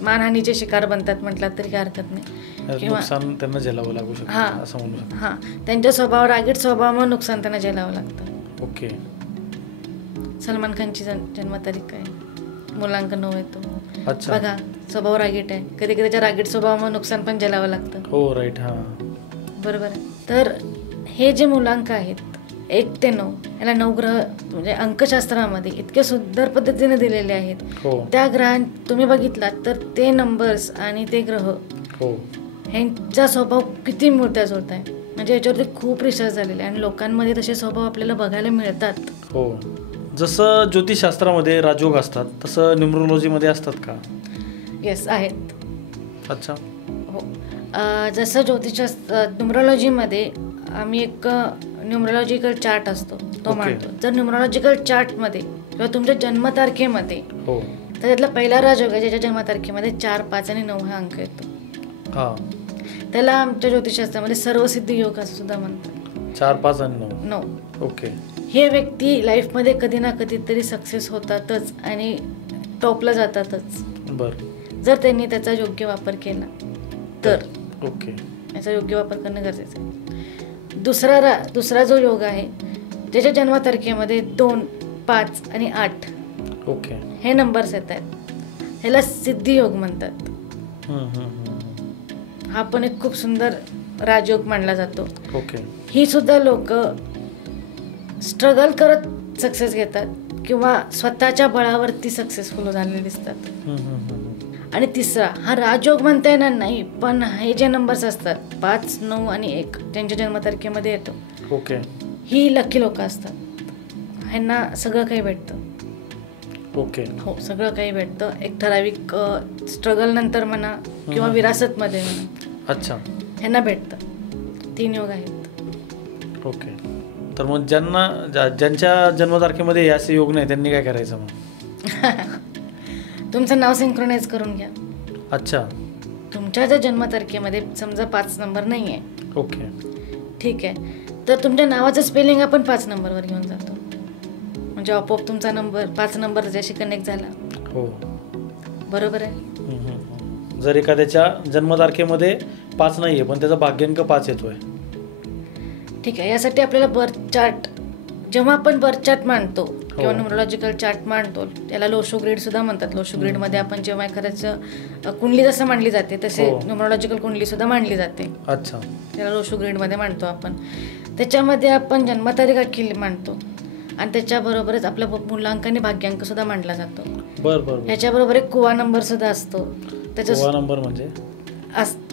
मानहानीचे शिकार बनतात म्हटलं तरी काही हरकत नाही. किंवा नुकसान त्यांना झेलावं लागू शकतं असं म्हणू शकतो. हां, त्यांच्या रागीट स्वभावामुळे नुकसान त्यांना झेलावं लागतं. ओके. सलमान खानची जन्मतारीख आहे, मुलांक 9 येतो. अच्छा. बघा स्वभाव रागीट आहे, कधी कधी त्याच्या रागीट स्वभावामुळे नुकसान पण झेलावं लागतं. हो राईट. हां. बरोबर आहे. तर हे जे मुलांक आहेत 1 ते 9 याला 9 ग्रह म्हणजे अंकशास्त्रामध्ये इतके सुंदर पद्धतीने दिलेले आहेत. हो त्या ग्रहां तुम्ही बघितलात तर ते नंबर्स आणि ते ग्रह हो ह्यांचा स्वभाव किती मिळता जुळत आहे, म्हणजे याच्यावरती खूप रिसर्च झालेले आहे आणि लोकांमध्ये तसे स्वभाव आपल्याला बघायला मिळतात. हो. जसं ज्योतिषशास्त्रामध्ये राजयोग असतात तसं न्यूमरोलॉजीमध्ये असतात का? येस आहेत. अच्छा. हो. जसं ज्योतिषशास्त्र न्युमरॉलॉजीमध्ये आम्ही एक न्युमरॉलॉजिकल चार्ट असतो तो Okay. मांडतो. जर न्युमरॉलॉजिकल चार्टमध्ये किंवा तुमच्या जन्मतारखेमध्ये हो. तर त्यातला पहिला राजयोग आहे ज्याच्या जन्मतारखेमध्ये 4, 5 आणि 9 हा अंक येतो. हां. त्याला आमच्या ज्योतिषशास्त्रामध्ये सर्वसिद्धी योग असं सुद्धा म्हणतात. 4, 5 आणि 9. 9 ओके. हे व्यक्ती लाईफमध्ये कधी ना कधीतरी सक्सेस होतातच आणि टॉपला जातातच बरं. जर त्यांनी त्याचा योग्य वापर केला तर. ओके. याचा योग्य वापर करणं गरजेचं आहे. दुसरा जो योग आहे ज्याच्या जन्मतारखेमध्ये 2, 5 आणि 8 ओके. हे नंबर्स येत आहेत ह्याला सिद्धी योग म्हणतात. हा पण एक खूप सुंदर राजयोग मानला जातो. ओके. ही सुद्धा लोक स्ट्रगल करत सक्सेस घेतात किंवा स्वतःच्या बळावरती सक्सेसफुल झालेले दिसतात. आणि तिसरा हा राजयोग म्हणता येणार नाही, पण हे जे नंबर्स असतात 5, 9 आणि 1 ज्यांच्या जन्मतारखेमध्ये येतो ओके. ही लकी लोक असतात. ह्यांना सगळं काही भेटतं. ओके. हो सगळं काही भेटतं. एक ठराविक स्ट्रगल नंतर म्हणा किंवा विरासतमध्ये म्हणा अच्छा. ह्यांना भेटतं. 3 योग आहेत. ओके. तर मग ज्यांच्या जन्मतारखेमध्ये हे असे योग नाही त्यांनी काय करायचं मग? तुमचं नाव सिंक्रोनाइज करून घ्या. अच्छा. तुमच्या जर जन्मतारखेमध्ये समजा 5 नंबर नाही आहे, ओके. ठीक आहे, तर तुमच्या नावाचं स्पेलिंग आपण 5 नंबरवर घेऊन जातो म्हणजे आपोआप तुमचा नंबर 5 नंबर त्याच्याशी कनेक्ट झाला. हो बरोबर आहे. जर एखाद्याच्या जन्मतारखेमध्ये 5 नाही आहे पण त्याचा भाग्यांक 5 येतोय, ठीक आहे, यासाठी आपल्याला बर्थ चार्ट जेव्हा आपण बर्थ चार्ट मांडतो किंवा न्यूमरोलॉजिकल चार्ट मांडतो त्याला लोशो ग्रीड सुद्धा म्हणतात. लोशो ग्रीडमध्ये आपण जेव्हा एखाद्याचं कुंडली जसं मांडली जाते तसे न्यूमरोलॉजिकल कुंडली सुद्धा मांडली जाते. अच्छा. त्याला लोशो ग्रीडमध्ये मांडतो आपण. त्याच्यामध्ये आपण जन्मतारीख अख्खी मांडतो आणि त्याच्याबरोबरच आपल्या मुलांकाने भाग्यांक सुद्धा मांडला जातो. बरं. याच्याबरोबर एक कुवा नंबर सुद्धा असतो. कुवा नंबर म्हणजे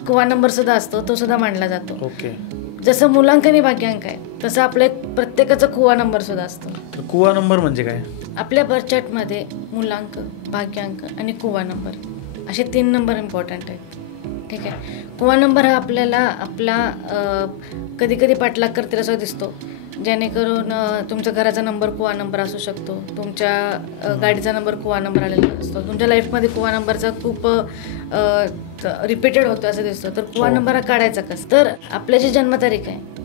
कुवा नंबर सुद्धा असतो, तो सुद्धा मांडला जातो. ओके. जसं मुलांकाने भाग्यांक आहे तसं आपल्या प्रत्येकाचा कुवा नंबर सुद्धा असतो. तर कुवा नंबर म्हणजे काय? आपल्या बर्थ चार्टमध्ये मुलांक, भाग्यांक आणि कुवा नंबर असे 3 नंबर इम्पॉर्टंट आहेत. ठीक आहे. कुवा नंबर हा आपल्याला आपला कधी कधी पाठलाग करतील असा दिसतो, जेणेकरून तुमच्या घराचा नंबर कुवा नंबर असू शकतो, तुमच्या गाडीचा नंबर कुवा नंबर आलेला असतो, तुमच्या लाईफमध्ये कुवा नंबरचा खूप रिपीटेड होतो असं दिसतं. तर कुवा नंबर हा काढायचा कसं? तर आपल्या जे जन्मतारीख आहे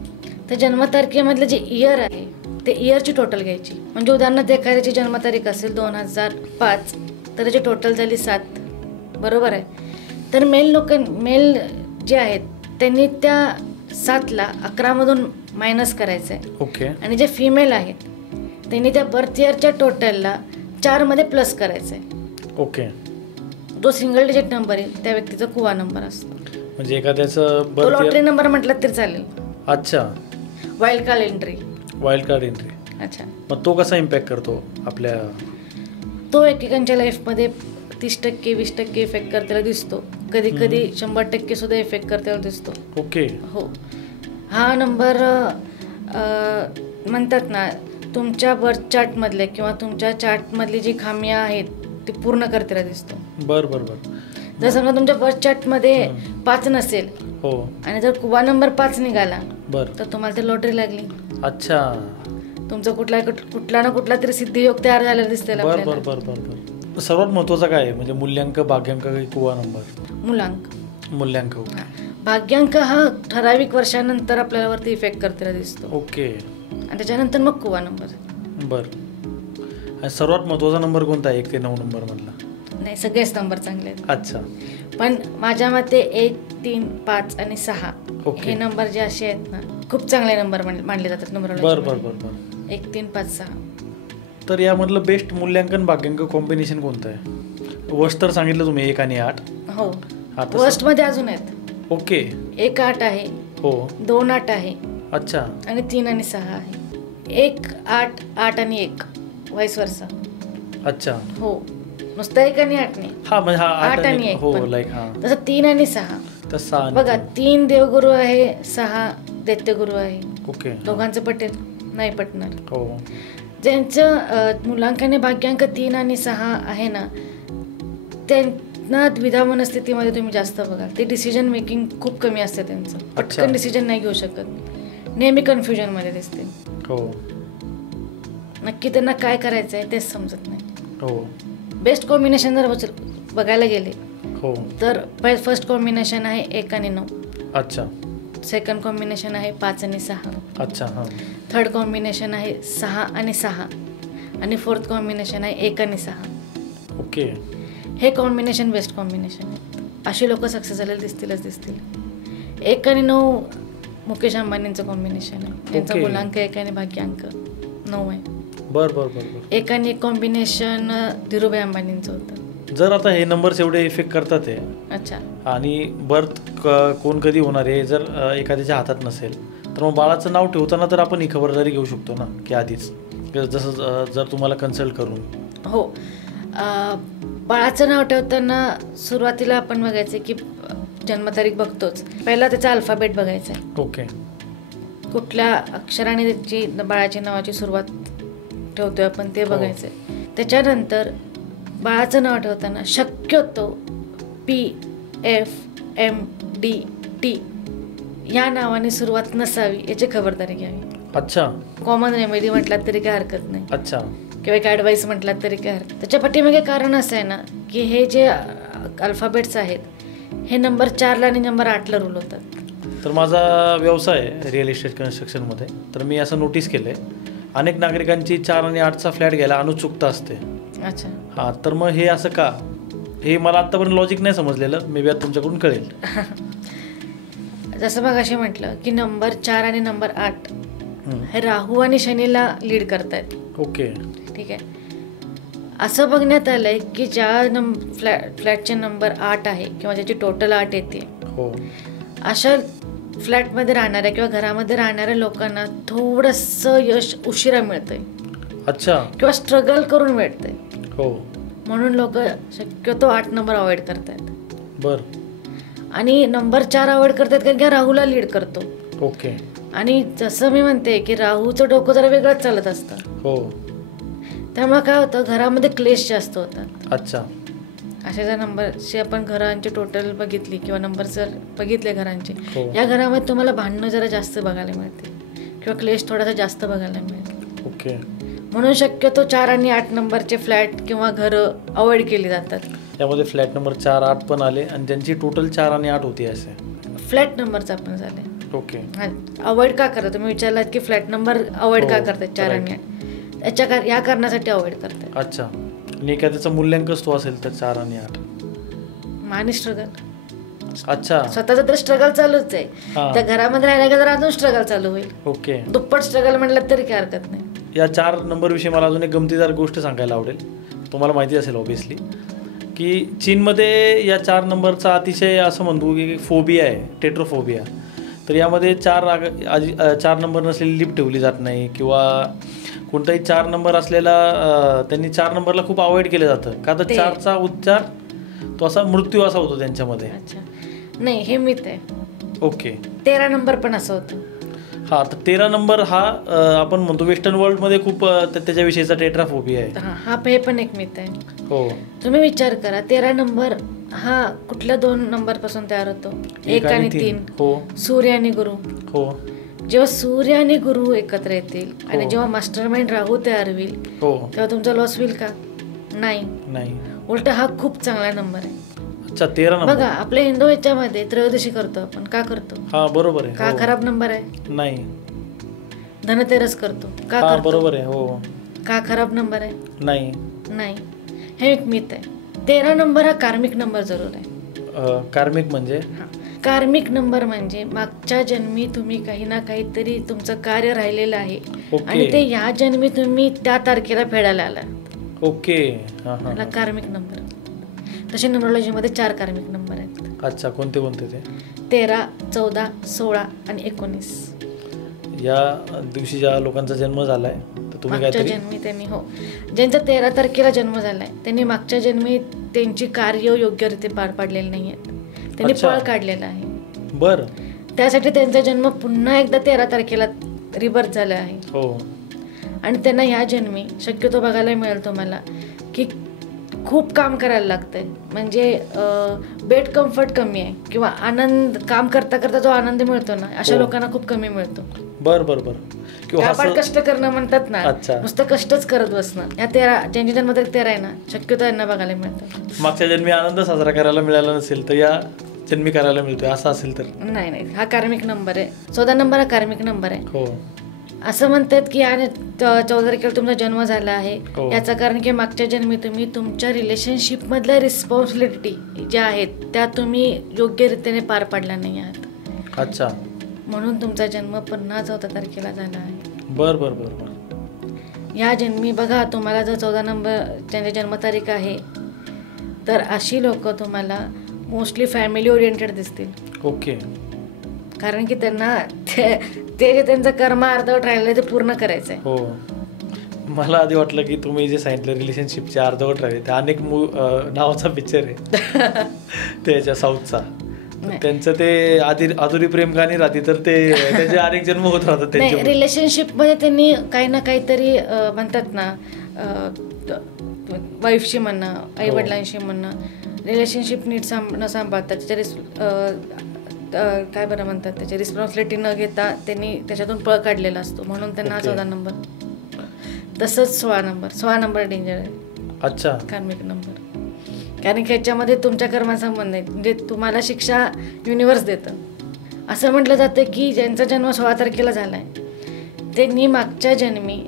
त्या जन्मतारखेमधलं जे इयर आहे ते इयरची टोटल घ्यायची. म्हणजे उदाहरणार्थ एखाद्याची जन्मतारीख असेल 2005 तर त्याची टोटल झाली 7. बरोबर आहे. तर मेल जे आहेत त्यांनी त्या 7ला 11मधून मायनस करायचं आहे. ओके. आणि जे फिमेल आहेत त्यांनी त्या बर्थ इयरच्या टोटलला 4मध्ये प्लस करायचं आहे. ओके. जो सिंगल डिजिट नंबर आहे त्या व्यक्तीचा कुवा नंबर असतो. म्हणजे एखाद्याचं तो लॉटरी नंबर म्हटलं तरी चालेल. अच्छा. Wild card entry. Wild card entry. अच्छा. मग तो कसा इम्पॅक्ट करतो आपल्या? तो एकेकांच्या लाईफमध्ये 30%, 20% इफेक्ट करताना दिसतो, कधी कधी 100% सुद्धा इफेक्ट करताना दिसतो. ओके. हो. हा नंबर म्हणतात ना तुमच्या बर्थ चार्टमधले किंवा तुमच्या चार्टमधली जी खामिया आहेत ती पूर्ण करताना दिसतो. बरं. जर समजा तुमच्या बर्थ चार्टमध्ये 5 नसेल हो आणि जर कुवा नंबर 5 निघाला बरं तर तुम्हाला ते लॉटरी लागली. अच्छा. तुमचा कुठला ना कुठला तरी सिद्धियोग तयार झालेला दिसतोय आपल्याला. बरं. सर्वात महत्त्वाचं काय आहे म्हणजे मूल्यांक, भाग्यांक, कुवा नंबर? मूल्यांक. भाग्यांक हा ठराविक वर्षानंतर आपल्याला वरती इफेक्ट करताना दिसतो. ओके. आणि त्याच्यानंतर मग कुवा नंबर. बरं. आणि सर्वात महत्त्वाचा नंबर कोणता आहे 1 ते 9 नंबर मधला? नाही सगळेच नंबर चांगले आहेत. अच्छा. पण माझ्या मते 1, 3, 5 आणि 6 हे नंबर जे असे आहेत ना खूप चांगले नंबर मानले जातात नंबरॉलॉजी. बरं. 1, 3, 5, 6. तर यामधलं बेस्ट मूल्यांकन भाग्यांक कॉम्बिनेशन कोणतं आहे? वस्ट तर सांगितलं तुम्ही 1 आणि 8. हो, हा, तसं- वस्ट मध्ये अजून आहेत. ओके. 1 8 आहे, हो. 2 8 आहे अच्छा. आणि 3 आणि 6 आहे. 1 8 8 आणि 1 वाईस वर्सा. अच्छा. हो, नुसतं 1 आणि 8 नाही. हा म्हणजे हा 8 आणि 1 हो लाईक हा तसं 3 आणि 6. तर 6 आणि बघा, 3. 3 देवगुरु आहे, 6 दैत्यगुरु आहे. ओके. दोघांचं पटेल? नाही पटणार. हो. ज्यांचं मुलांकाने भाग्यांक 3 आणि 6 आहे ना, त्यांना द्विधा मनस्थितीमध्ये तुम्ही जास्त बघा. ते डिसिजन मेकिंग खूप कमी असते त्यांचं. पटकन डिसिजन नाही घेऊ शकत, नेहमी कन्फ्युजनमध्ये दिसते. हो. नक्की त्यांना काय करायचं आहे तेच समजत नाही. हो. बेस्ट कॉम्बिनेशन जर बघायला गेले हो. तर फर्स्ट कॉम्बिनेशन आहे 1 आणि 9. अच्छा. सेकंड कॉम्बिनेशन आहे 5 आणि 6. अच्छा. हां. थर्ड कॉम्बिनेशन आहे 6 आणि 6 आणि फोर्थ कॉम्बिनेशन आहे 1 आणि 6. ओके. हे कॉम्बिनेशन बेस्ट कॉम्बिनेशन आहे. अशी लोक सक्सेस झालेले दिसतील. 1 आणि 9 मुकेश अंबानींचं कॉम्बिनेशन आहे. त्यांचा Okay. मुलांक 1 आणि भाग्यांक 9 आहे. बर. 1 आणि 1 कॉम्बिनेशन धीरूभाई अंबानींचं होतं. जर आता हे नंबर्स एवढे इफेक्ट करतात आहे अच्छा. आणि बर्थ कोण कधी होणार आहे जर एखाद्याच्या हातात नसेल तर मग बाळाचं नाव ठेवताना तर आपण ही खबरदारी घेऊ शकतो ना की आधीच, जसं जर तुम्हाला कन्सल्ट करून. हो, बाळाचं नाव ठेवताना सुरुवातीला आपण बघायचं की जन्मतारीख बघतोच. पहिला त्याचा अल्फाबेट बघायचा आहे. ओके. कुठल्या अक्षराने त्याची बाळाची नावाची सुरुवात ठेवतोय आपण ते हो. बघायचं आहे. त्याच्यानंतर बाळाचं नाव ठेवताना शक्यतो PFMDT ह्या नावाने सुरुवात नसावी याची खबरदारी घ्यावी. अच्छा. कॉमन रेमेडी म्हटलात तरी काय हरकत नाही, अच्छा. किंवा एक ॲडवाईस म्हटलात तरी काय हरकत. त्याच्या पाठीमागे कारण असं आहे ना की हे जे अल्फाबेट्स आहेत हे नंबर 4ला आणि नंबर 8ला रूल होतात. तर माझा व्यवसाय आहे रिअल इस्टेट कन्स्ट्रक्शनमध्ये. तर मी असं नोटीस केलं आहे अनेक नागरिकांची 4 आणि 8चा फ्लॅट घ्यायला अनुत्सुकता असते. अच्छा. हां, तर मग हे असं का? हे मला आत्तापर्यंत लॉजिक नाही समजलेलं. मे बी आता तुमच्याकडून कळेल. जसं मग असे म्हटलं की नंबर 4 आणि नंबर 8 हे राहू आणि शनीला लीड करतायत. ओके. ठीक आहे. असं बघण्यात आलंय की ज्या फ्लॅटचे नंबर 8 आहे किंवा ज्याची टोटल 8 येते, हो, अशा फ्लॅटमध्ये राहणाऱ्या किंवा घरामध्ये राहणाऱ्या लोकांना थोडंसं यश उशिरा मिळतंय. अच्छा. किंवा स्ट्रगल करून मिळतंय. हो. म्हणून लोक शक्यतो 8 नंबर अवॉइड करतायत. बर. आणि नंबर 4 अवॉइड करतात कारण की राहूला लीड करतो. ओके. आणि जसं मी म्हणते की राहूचं डोकं जरा वेगळंच चालत असतं. हो. त्यामुळे काय होतं, घरामध्ये क्लेश जास्त होतात. अच्छा. अशा जर नंबरची आपण घरांची टोटल बघितली किंवा नंबर जर बघितले घरांचे, हो. या घरामध्ये तुम्हाला भांडणं जरा जास्त बघायला मिळते किंवा क्लेश थोडासा जास्त बघायला मिळते. ओके. म्हणून शक्यतो 4 आणि 8 नंबरचे फ्लॅट किंवा घरं अवॉइड केली जातात. त्यामध्ये फ्लॅट नंबर 4 8 पण आले आणि ज्यांची टोटल 4 आणि 8 होती असे. फ्लॅट नंबरचा पण झाले. ओके. हां, अवॉइड का करता? तुम्ही विचारलात की फ्लॅट नंबर अवॉइड का हो, करतात 4 आणि 8? या कारणासाठी अवॉइड करतात. अच्छा. आणि एखाद्याचा मूल्यांकच तो असेल तर 4 आणि 8. आणि स्ट्रगल. अच्छा. स्वतःचं तर स्ट्रगल चालूच आहे. हां. त्या घरामध्ये राहिल्या का जर अजून स्ट्रगल चालू होईल. ओके. दुप्पट स्ट्रगल म्हटलं तरी काय हरकत नाही. या 4 नंबरविषयी मला अजून एक गमतीदार गोष्ट सांगायला आवडेल. तुम्हाला माहिती असेल ऑब्व्हियसली की चीनमध्ये या 4 नंबरचा अतिशय असं म्हणतो की फोबिया आहे, टेट्रोफोबिया. तर यामध्ये 4 नंबर नसलेली लिफ्ट ठेवली जात नाही किंवा कोणताही 4 नंबर असलेला त्यांनी 4 नंबरला खूप अवॉइड केलं जातं का तर 4चा उच्चार तो असा मृत्यू असा होतो त्यांच्यामध्ये. अच्छा. नाही, हे मिथ आहे. ओके. 13 नंबर पण असं होतं. हां, तर 13 नंबर हा आपण म्हणतो वेस्टर्न वर्ल्डमध्ये खूप त्याच्याविषयीचा टेट्राफोबिया आहे. हा हे पण एक मिथ आहे. हो. तुम्ही विचार करा, 13 नंबर हा कुठल्या 2 नंबर पासून तयार होतो? 1 आणि 3. हो. सूर्य आणि गुरु. हो. जेव्हा सूर्य आणि गुरु एकत्र येतील आणि जेव्हा मास्टर माइंड राहू तयार होईल, हो, तेव्हा तुमचा लॉस होईल का? नाही. उलट हा खूप चांगला नंबर आहे. अच्छा. 13 नंबर बघा, आपल्या हिंदू ह्याच्यामध्ये त्रयोदशी करतो आपण. का करतो? हा, बरोबर आहे. का हो. खराब नंबर आहे? नाही. धनतेरस करतो. का हा, करतो? बरोबर आहे. हो. का खराब नंबर आहे? नाही. नाही. हे एक मिथ आहे. 13 नंबर हा कार्मिक नंबर जरूर आहे. कार्मिक म्हणजे? कार्मिक नंबर म्हणजे मागच्या जन्मी तुम्ही काही ना काहीतरी तुमचं कार्य राहिलेलं आहे आणि ते या जन्मी तुम्ही त्या तारखेला फेडायला आला. ओके. मला कार्मिक नंबर. तसे न्युमरोलॉजीमध्ये 4 कार्मिक नंबर आहेत. अच्छा, कोणते कोणते ते? 13, 14, 16 आणि 19. या दिवशी ज्या लोकांचा जन्म झालाय तर तुम्ही मागच्या काहीतरी जन्मी त्यांनी, हो, ज्यांचा 13 तारखेला जन्म झालाय त्यांनी मागच्या जन्मी त्यांची कार्य योग्यरीत्या पार पाडलेली नाही आहेत. त्यांनी अच्छा. पळ काढलेला आहे. बरं. त्यासाठी त्यांचा जन्म पुन्हा एकदा 13 तारखेला रिबर्थ झाला आहे. हो. आणि त्यांना ह्या जन्मी शक्यतो बघायला मिळेल तुम्हाला की खूप काम करायला लागतंय. म्हणजे बेड कम्फर्ट कमी आहे किंवा आनंद, काम करता करता जो आनंद मिळतो ना, अशा हो. लोकांना खूप कमी मिळतो. बरं बरं बरं. किंवा आपण असं कष्ट करणं म्हणतात ना, अच्छा. नुसतं कष्टच करत बसणं, या 13 ज्यांची जन्मतारीख 13 आहे ना, शक्यतो यांना बघायला मिळतं. मागच्या जन्मी आनंद साजरा करायला मिळाला नसेल तर या जन्मी करायला मिळतोय असं असेल तर? नाही नाही, हा कार्मिक नंबर आहे. 14 नंबर हा कार्मिक नंबर आहे. हो. असं म्हणतात की याने 14 तारखेला तुमचा जन्म झाला आहे. हो. याचं कारण की मागच्या जन्मी तुम्ही तुमच्या रिलेशनशिपमधल्या रिस्पॉन्सिबिलिटी ज्या आहेत त्या तुम्ही योग्यरीत्याने पार पाडल्या नाही आहात. अच्छा. म्हणून तुमचा जन्म पुन्हा 14 तारखेला झाला आहे. बरं बरं बरं बरं. या जन्मी बघा, तुम्हाला जर 14 नंबर त्यांची जन्मतारीख आहे तर अशी लोक तुम्हाला मोस्टली फॅमिली ओरिएंटेड दिसतील. ओके. कारण की त्यांना ते जे त्यांचं कर्म अर्धवट राहिलं ते पूर्ण करायचं आहे. हो. मला आधी वाटलं की तुम्ही जे सांगितलं रिलेशनशिपचे अर्धवट राहिले, ते अनेक नावाचा पिक्चर आहे त्याच्या साऊथचा. त्यांचं ते आधुरी प्रेम कहाणी राहते तर ते त्याचे अनेक जन्म होत राहतात त्यांचे. रिलेशनशिपमध्ये त्यांनी काही ना काहीतरी म्हणतात ना, वाईफशी म्हणणं, आईवडिलांशी म्हणणं, रिलेशनशिप नीट न सांभाळतात, काय बरं म्हणतात, त्याची रिस्पॉन्सिबिलिटी न घेता त्यांनी त्याच्यातून पळ काढलेला असतो. म्हणून त्यांना 14 नंबर. तसंच 16 नंबर डेंजर आहे. अच्छा. कार्मिक नंबर. कारण की ह्याच्यामध्ये तुमच्या कर्मासंबंध आहे. म्हणजे तुम्हाला शिक्षा युनिव्हर्स देतं. असं म्हटलं जातं की ज्यांचा जन्म 16 तारखेला झाला आहे त्यांनी मागच्या जन्मी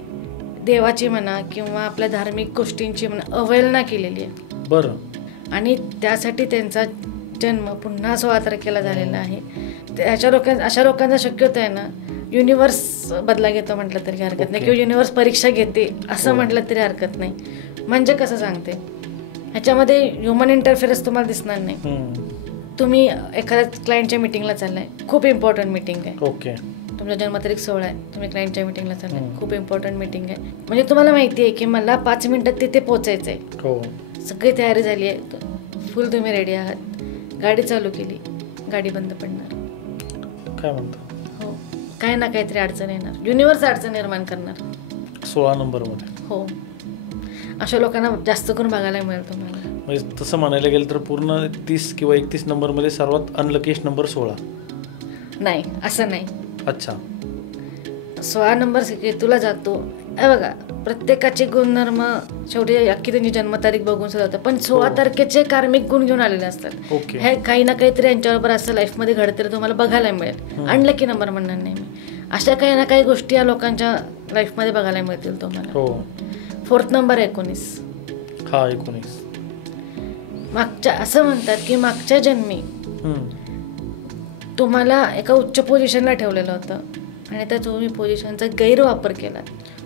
देवाची म्हणा किंवा आपल्या धार्मिक गोष्टींची म्हणा अवहेलना केलेली आहे. बरं. आणि त्यासाठी त्यांचा जन्म पुन्हा 16 तारखेला झालेला आहे. अशा लोकांचा शक्यतो आहे ना, युनिव्हर्स बदला घेतो म्हटलं तरी हरकत नाही, किंवा युनिव्हर्स परीक्षा घेते असं म्हटलं तरी हरकत नाही. म्हणजे कसं सांगते, ह्याच्यामध्ये ह्युमन इंटरफेरन्स तुम्हाला दिसणार नाही. तुम्ही एखाद्या क्लायंटच्या मिटिंगला चाललाय, खूप इम्पॉर्टंट मिटिंग आहे. ओके. तुमचा जन्मतारीख 16 आहे, तुम्ही क्लायंटच्या मिटिंगला चाललाय, खूप इम्पॉर्टंट मिटिंग आहे. म्हणजे तुम्हाला माहिती आहे की मला 5 मिनिटात तिथे पोचायचं आहे. हो. सगळी तयारी झाली आहे, फुल तुम्ही रेडी आहात. गाडी चालू केली, गाडी बंद पडणार. काय म्हणतो? हो, काही ना काहीतरी अडचण येणार, युनिव्हर्स अडचण निर्माण करणार. 16 नंबरमध्ये. हो. अशा लोकांना जास्त करून बघायला मिळेल तुम्हाला. म्हणजे तसं म्हणायला गेलं तर पूर्ण 30 किंवा 31 नंबरमध्ये सर्वात अनलकीस्ट नंबर 16. नाही, असं नाही. अच्छा. 16 नंबर तुला जातो. बघा, प्रत्येकाचे गुणधर्म शेवटी अख्खी त्यांची जन्मतारीख बघून सुद्धा होतं, पण 16 तारखेचे कार्मिक गुण घेऊन आलेले असतात. ओके. हे काही ना काहीतरी यांच्याबरोबर असं लाईफमध्ये घडतं तुम्हाला बघायला मिळेल. अनलकी नंबर म्हणणार नाही मी, अशा काही ना काही गोष्टी या लोकांच्या लाईफमध्ये बघायला मिळतील तुम्हाला. हो. 4th number 19. हा, 19. मागच्या असं म्हणतात की मागच्या जन्मी तुम्हाला एका उच्च पोझिशनला ठेवलेलं होतं आणि त्या तुम्ही पोझिशनचा गैरवापर केला,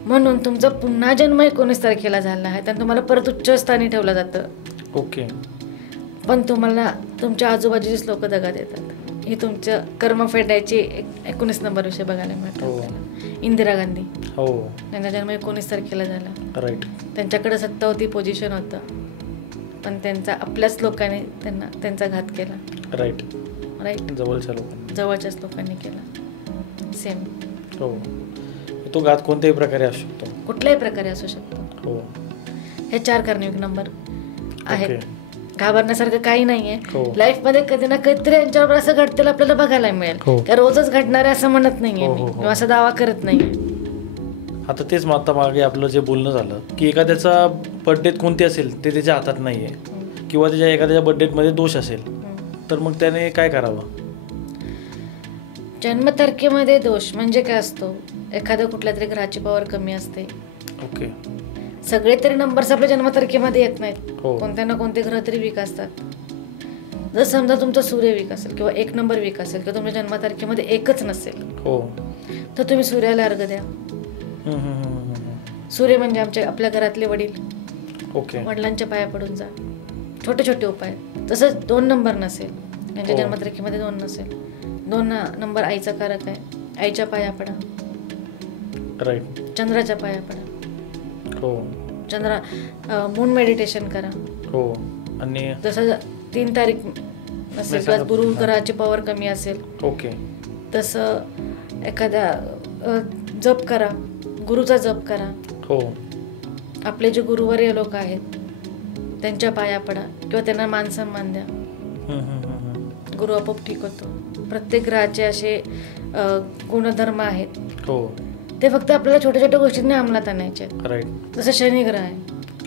म्हणून तुमचा पुन्हा जन्म 19 तारखेला झाला आहे. तर तुम्हाला परत उच्च स्थानी ठेवलं जातं. ओके. पण तुम्हाला तुमच्या आजूबाजूचेच लोक दगा देतात. ही तुमचं कर्म फेडायची 19 नंबर विषय बघायला मिळतात. इंदिरा गांधी, हो, त्यांचा जन्म 19 तारखेला झाला. राईट. त्यांच्याकडे सत्ता होती, पोझिशन होतं, पण त्यांचा आपल्याच लोकांनी त्यांचा घात केला. राईट. जवळच्याच लोकांनी केला. सेम. हो. तो घात कोणत्याही प्रकारे असू शकतो, कुठल्याही प्रकारे असू शकतो. हो. हे 4 कार्मिक नंबर आहेत. घाबरण्यासारखं काही नाहीये. लाईफमध्ये कधी ना कधीतरी यांच्याबरोबर असं घडतेल आपल्याला बघायला मिळेल. का रोजच घडणार आहे असं म्हणत नाहीये मी, किंवा असा दावा करत नाहीये. आता तेच आता मागे आपलं जे बोलणं झालं की एखाद्याचा बर्थडे कोणती असेल ते त्याच्या हातात नाहीये, किंवा त्याच्या एखाद्याच्या बर्थडेमध्ये दोष असेल तर मग त्याने काय करावं? जन्मतारखेमध्ये दोष म्हणजे काय असतो, एखाद्या कुठल्या तरी ग्रहाची पॉवर कमी असते. ओके. सगळे तरी नंबर्स आपल्या जन्मतारखेमध्ये येत नाहीत. हो. कोणत्या ना कोणते ग्रह तरी वीक असतात. जर समजा तुमचा सूर्य वीक असेल किंवा 1 नंबर वीक असेल किंवा तुमच्या जन्मतारखेमध्ये 1च नसेल, हो, तर तुम्ही सूर्याला अर्घ द्या. सूर्य म्हणजे आपल्या घरातले वडील. ओके. वडिलांच्या पाया पडून जा. छोटे छोटे उपाय. तसंच 2 नंबर नसेल, त्यांच्या हो. जन्मतारखेमध्ये 2 नसेल, 2 नंबर आईचा कारक आहे, आईच्या पाया पडा, राईट. चंद्राच्या पाया पडा, हो मून मेडिटेशन करा. हो. आणि जसं 3 तारीख असेल किंवा गुरु ग्रहाची पॉवर कमी असेल, ओके. तसं एखाद्या जप करा, गुरुचा जप करा. हो आपले जे गुरुवर्य लोक आहेत त्यांच्या पाया पडा किंवा त्यांना मान सन्मान द्या. गुरु आपोआप ठीक होतो. प्रत्येक ग्रहाचे असे गुणधर्म आहेत, हो ते फक्त आपल्याला छोट्या छोट्या गोष्टींनी अंमलात आणायचे आहेत. राईट. जसं शनी ग्रह आहे,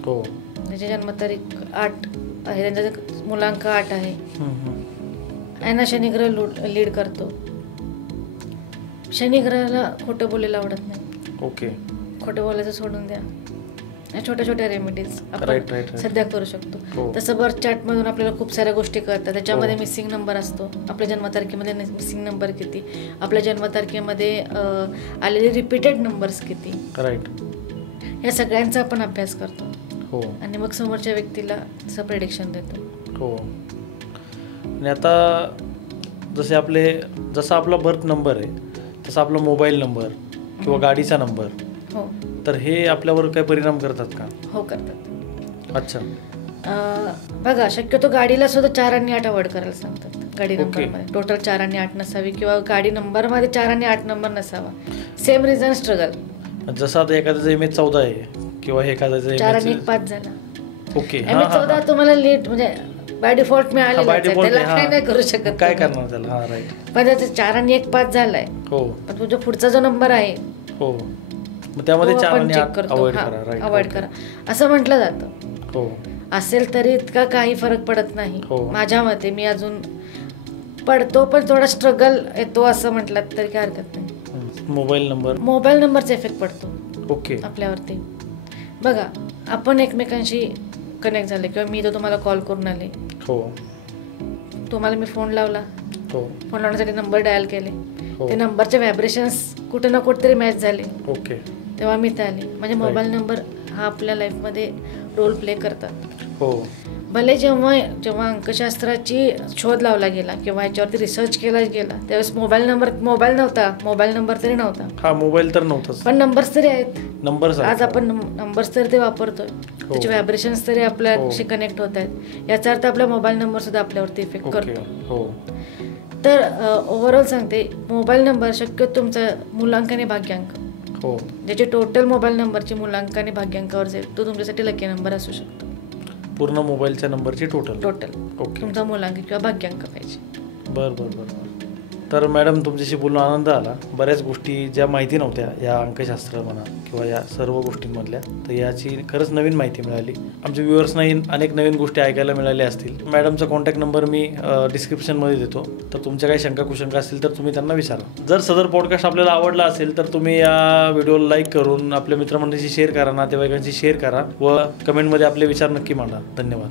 हो त्याची जन्मतारीख 8 आहे, त्यांचा मुलांक 8 आहे. यांना शनी ग्रह लीड करतो. शनी ग्रहाला खोटं बोलायला आवडत नाही. ओके. खोटं बोलायचं सोडून द्या. या छोट्या छोट्या रेमेडीज Right. आपण सध्या करू शकतो. हो. तसं बर्थ चार्टमधून आपल्याला खूप साऱ्या गोष्टी कळतात. त्याच्यामध्ये हो. मिसिंग नंबर असतो, आपल्या जन्मतारखेमध्ये मिसिंग नंबर किती, आपल्या जन्मतारखेमध्ये आलेले रिपीटेड नंबर्स किती, राईट. या सगळ्यांचा आपण अभ्यास करतो. हो आणि मग समोरच्या व्यक्तीला तसं प्रेडिक्शन देतो. हो. आणि आता जसा आपला बर्थ नंबर आहे तसा आपला मोबाईल नंबर किंवा गाडीचा नंबर, हो तर हे आपल्यावर काय परिणाम करतात का? हो करतात. अच्छा. बघा, शक्यतो गाडीला सुद्धा 4 आणि 8 अवॉइड करायला सांगतात. गाडी ओके. नंबरमध्ये टोटल 4 आणि 8 नसावी किंवा गाडी नंबरमध्ये 4 आणि 8 नंबर नसावा. Same reason struggle. जसं आता एखाद्याचा MH14 आहे किंवा एखाद्याचा 4 आणि 1 MH 5 झाला. ओके. MH14 तुम्हाला लेट म्हणजे बाय डिफॉल्ट मिळालेला by आहे, default त्याला आहे, काय हा. नाही करू शकत काय तुम्ही. करणार त्याला? हा राईट. पण त्याचा 4 आणि 1 5 झालाय, हो पण तुझा पुढचा जो नंबर आहे हो. मग त्यामध्ये 4 आणि चेक 8 करतो. अवॉइड करा. राईट. अवॉइड करा असं म्हटलं जातं. हो असेल तरी इतका काही फरक पडत नाही हो. माझ्या मते. मी अजून पडतो पण थोडा स्ट्रगल येतो असं म्हटलं तरी काय हरकत नाही. Mobile number. मोबाईल नंबरचा इफेक्ट पडतो ओके. आपल्यावरती. बघा, आपण एकमेकांशी कनेक्ट झाले किंवा मी तो तुम्हाला कॉल करून आले, हो तुम्हाला मी फोन लावला, हो फोन लावण्यासाठी नंबर डायल केले, हो. ते नंबरचे व्हायब्रेशन्स कुठे ना कुठेतरी मॅच झाले, ओके. तेव्हा मी ते आले. म्हणजे मोबाईल नंबर हा आपल्या लाईफमध्ये रोल प्ले करतात. हो भले जेव्हा अंकशास्त्राची शोध लावला गेला किंवा याच्यावरती रिसर्च केला गेला त्यावेळेस मोबाईल नंबर तरी नव्हता. हा मोबाईल तर नव्हताच, पण नंबर्स तरी आहेत. नंबर्स आज आपण नंबर्स तरी ते वापरतोय, त्याचे व्हायब्रेशन्स तरी आपल्याशी कनेक्ट होत आहेत. याचा अर्थ आपला मोबाईल नंबर सुद्धा आपल्यावरती इफेक्ट करतो. हो. तर ओव्हरऑल सांगते, मोबाईल नंबर शक्यतो तुमचा मुलांकाने भाग्यांक, हो ज्याची टोटल मोबाईल नंबरची मुलांकाने भाग्यांकावर जाईल, तो तुमच्यासाठी लकी नंबर असू शकतो. पूर्ण मोबाईलच्या नंबरची टोटल. ओके. तुमचा मुलांक किंवा भाग्यांक पाहिजे. बरं. तर मॅडम, तुमच्याशी बोलून आनंद आला. बऱ्याच गोष्टी ज्या माहिती नव्हत्या या अंकशास्त्र म्हणा किंवा या सर्व गोष्टींमधल्या, तर याची खरंच नवीन माहिती मिळाली. आमच्या व्ह्युअर्सनाही अनेक नवीन गोष्टी ऐकायला मिळाल्या असतील. मॅडमचा कॉन्टॅक्ट नंबर मी डिस्क्रिप्शनमध्ये देतो, तर तुमच्या काही शंका कुशंका असतील तर तुम्ही त्यांना विचारा. जर सदर पॉडकास्ट आपल्याला आवडला असेल तर तुम्ही या व्हिडिओला लाईक करून आपल्या मित्रमंडळीशी शेअर करा, नातेवाईकांशी शेअर करा व कमेंटमध्ये आपले विचार नक्की मांडा. धन्यवाद.